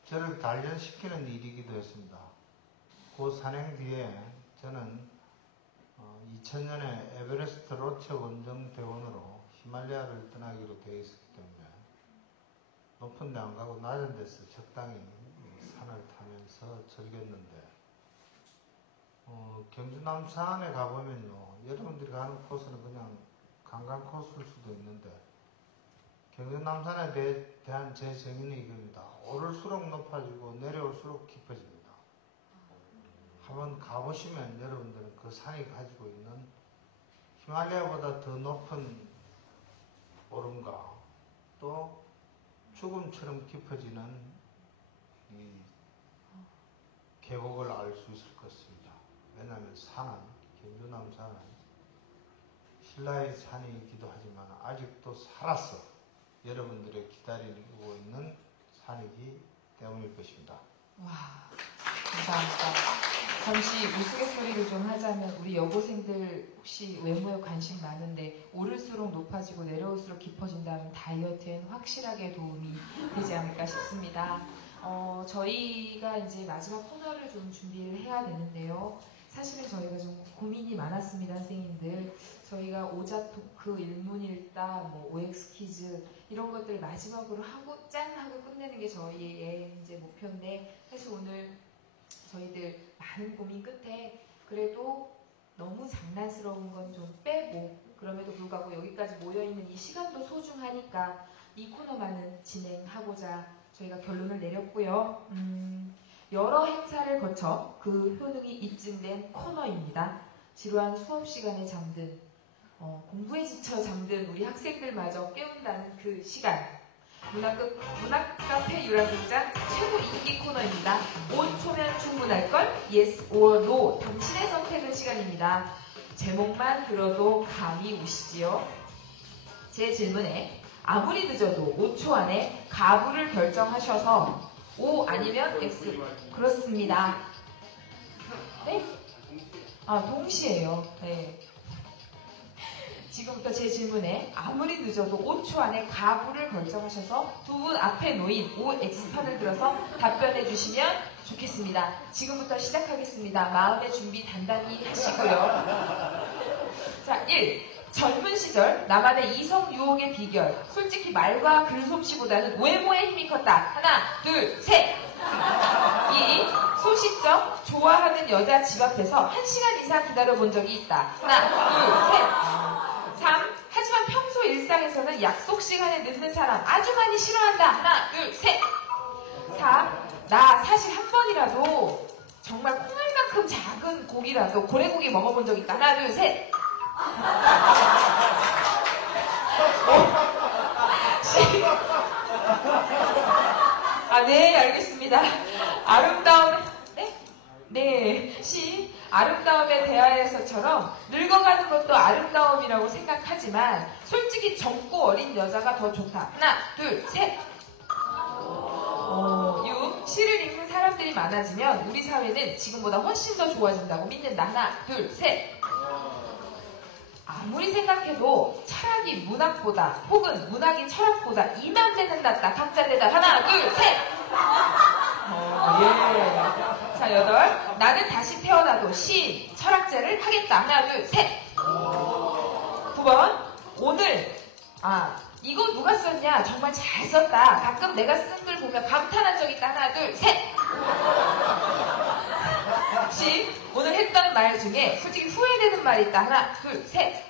저를 단련시키는 일이기도 했습니다. 그 산행 뒤에 저는 2000년에 에베레스트 로체 원정 대원으로 히말라야를 떠나기로 되어 있었기 때문에 높은 데 안 가고 낮은 데서 적당히 산을 타면서 즐겼는데 경주 남산에 가보면요, 여러분들이 가는 코스는 그냥 관광 코스일 수도 있는데 경주 남산에 대한 제 정의는 이겁니다. 오를수록 높아지고 내려올수록 깊어집니다. 한번 가보시면 여러분들은 그 산이 가지고 있는 히말라야보다 더 높은 오름과 또 죽음처럼 깊어지는 이 계곡을 알 수 있을 것입니다. 왜냐하면 경주 남산은 신라의 산이기도 하지만 아직도 살아서 여러분들의 기다리고 있는 산이기 때문일 것입니다. 와, 감사합니다. 잠시 우스갯소리를 좀 하자면 우리 여고생들 혹시 외모에 관심 많은데 오를수록 높아지고 내려올수록 깊어진다면 다이어트엔 확실하게 도움이 되지 않을까 싶습니다. 저희가 이제 마지막 코너를 좀 준비를 해야 되는데요. 사실은 저희가 좀 고민이 많았습니다, 선생님들. 저희가 오자 토크, 일문일답, OX 퀴즈 이런 것들 마지막으로 하고 짠 하고 끝내는 게 저희의 이제 목표인데 사실 오늘 저희들 많은 고민 끝에 그래도 너무 장난스러운 건 좀 빼고 그럼에도 불구하고 여기까지 모여있는 이 시간도 소중하니까 이 코너만은 진행하고자 저희가 결론을 내렸고요. 여러 행사를 거쳐 그 효능이 입증된 코너입니다. 지루한 수업 시간에 잠든 공부에 지쳐 잠든 우리 학생들마저 깨운다는 그 시간. 문학카페 유람극장 최고 인기 코너입니다. 5초면 충분할걸? Yes or No. 당신의 선택은 시간입니다. 제목만 들어도 감이 오시지요? 제 질문에 아무리 늦어도 5초 안에 가부를 결정하셔서 O 아니면 X. 그렇습니다. 네? 동시에요. 네. 지금부터 제 질문에 아무리 늦어도 5초 안에 가부를 결정하셔서 두 분 앞에 놓인 OX판을 들어서 답변해 주시면 좋겠습니다. 지금부터 시작하겠습니다. 마음의 준비 단단히 하시고요. 자, 1. 젊은 시절 나만의 이성 유혹의 비결. 솔직히 말과 글솜씨보다는 외모에 힘이 컸다. 하나, 둘, 셋. 2. 소시적 좋아하는 여자 집 앞에서 1시간 이상 기다려본 적이 있다. 하나, 둘, 셋. 3. 하지만 평소 일상에서는 약속 시간에 늦는 사람 아주 많이 싫어한다. 하나, 둘, 셋. 4. 나 사실 한 번이라도 정말 콩알만큼 작은 고기라도 고래고기 먹어본 적 있다. 하나, 둘, 셋. 네, 알겠습니다. 아름다운, 네, 시. 아름다움에 대하여서처럼 늙어가는 것도 아름다움이라고 생각하지만 솔직히 젊고 어린 여자가 더 좋다. 하나, 둘, 셋. 6. 시를 읽는 사람들이 많아지면 우리 사회는 지금보다 훨씬 더 좋아진다고 믿는다. 하나, 둘, 셋. 아무리 생각해도 철학이 문학보다 혹은 문학이 철학보다 2만 배는 낫다. 각자 대답. 하나, 둘, 셋. 예. 자, 8. 나는 다시 태어나도 시인, 철학자를 하겠다. 하나, 둘, 셋. 9번. 오늘 이거 누가 썼냐? 정말 잘 썼다. 가끔 내가 쓴 글 보면 감탄한 적 있다. 하나, 둘, 셋. 10. 오늘 했던 말 중에 솔직히 후회되는 말이 있다. 하나, 둘, 셋.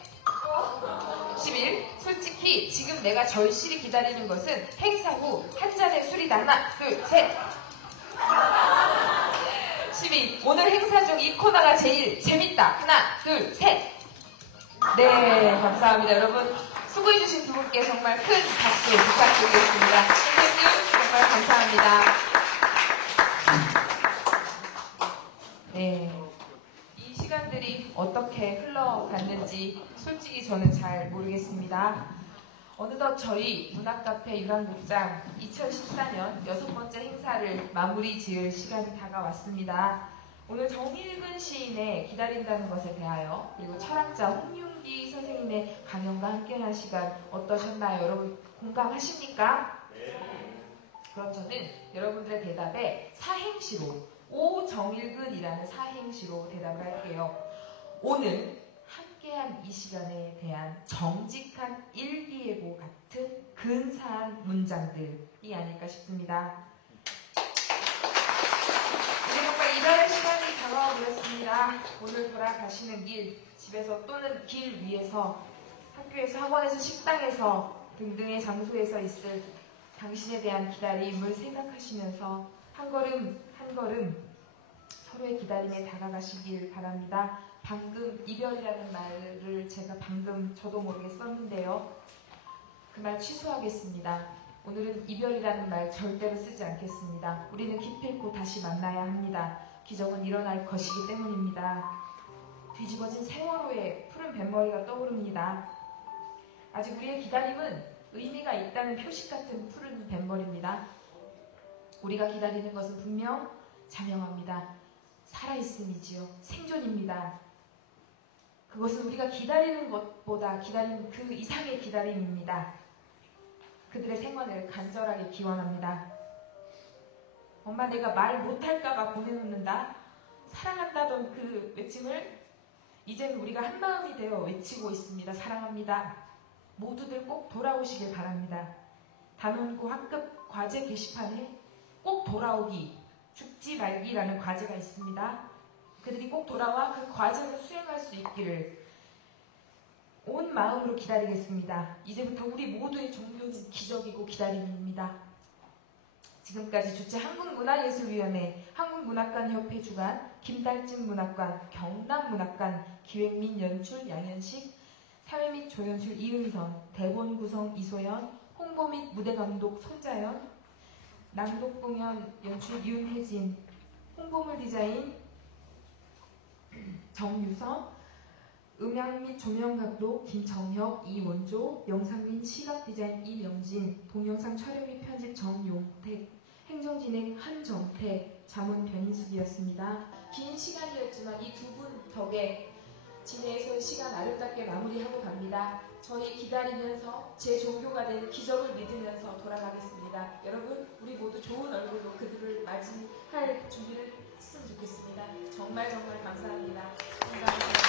11. 솔직히 지금 내가 절실히 기다리는 것은 행사 후 한 잔의 술이다. 하나, 둘, 셋. 12. 오늘 행사 중 이 코너가 제일 재밌다. 하나, 둘, 셋. 네, 감사합니다. 여러분 수고해주신 두 분께 정말 큰 박수 부탁드리겠습니다. 선생님 정말 감사합니다. 네, 이 시간들이 어떻게 흘러갔는지 솔직히 저는 잘 모르겠습니다. 어느덧 저희 문학카페 유랑극장 2014년 6번째 행사를 마무리 지을 시간이 다가왔습니다. 오늘 정일근 시인의 기다린다는 것에 대하여 그리고 철학자 홍윤기 선생님의 강연과 함께한 시간 어떠셨나요? 여러분 공감하십니까? 그럼 저는 여러분들의 대답에 사행시로 오정일근이라는 사행시로 대답을 할게요. 오늘 함께한 이 시간에 대한 정직한 일기예보 같은 근사한 문장들이 아닐까 싶습니다. 이제 정말 일하는 시간이 다가와 버렸습니다. 오늘 돌아가시는 길, 집에서 또는 길 위에서, 학교에서, 학원에서, 식당에서 등등의 장소에서 있을 당신에 대한 기다림을 생각하시면서 한 걸음 한 걸음 서로의 기다림에 다가가시길 바랍니다. 방금 이별이라는 말을 제가 방금 저도 모르게 썼는데요. 그 말 취소하겠습니다. 오늘은 이별이라는 말 절대로 쓰지 않겠습니다. 우리는 기필코 다시 만나야 합니다. 기적은 일어날 것이기 때문입니다. 뒤집어진 세월호의 푸른 뱃머리가 떠오릅니다. 아직 우리의 기다림은 의미가 있다는 표식 같은 푸른 뱃머리입니다. 우리가 기다리는 것은 분명 자명합니다. 살아있음이지요. 생존입니다. 그것은 우리가 기다리는 것보다 기다리는 그 이상의 기다림입니다. 그들의 생원을 간절하게 기원합니다. 엄마, 내가 말 못할까봐 보내놓는다. 사랑한다던 그 외침을 이제는 우리가 한마음이 되어 외치고 있습니다. 사랑합니다. 모두들 꼭 돌아오시길 바랍니다. 단원고 학급 과제 게시판에 꼭 돌아오기, 죽지 말기라는 과제가 있습니다. 그들이 꼭 돌아와 그 과제를 수행할 수 있기를 온 마음으로 기다리겠습니다. 이제부터 우리 모두의 종교는 기적이고 기다림입니다. 지금까지 주최 한국문화예술위원회, 한국문학관협회 주관, 김달진 문학관, 경남문학관, 기획 및 연출 양현식, 사회 및 조연출 이은선, 대본 구성 이소연, 홍보 및 무대감독 손자연, 낭독 공연 연출 윤혜진, 홍보물 디자인 정유성, 음향 및 조명 감독 김정혁, 이원조, 영상 및 시각 디자인 이명진, 동영상 촬영 및 편집 정용택, 행정진행 한정택, 자문 변인숙이었습니다. 긴 시간이었지만 이 두 분 덕에 진해에서의 시간 아름답게 마무리하고 갑니다. 저희 기다리면서 제 종교가 된 기적을 믿으면서 돌아가겠습니다. 여러분, 우리 모두 좋은 얼굴로 그들을 맞이할 준비를 했으면 좋겠습니다. 정말 감사합니다. 감사합니다.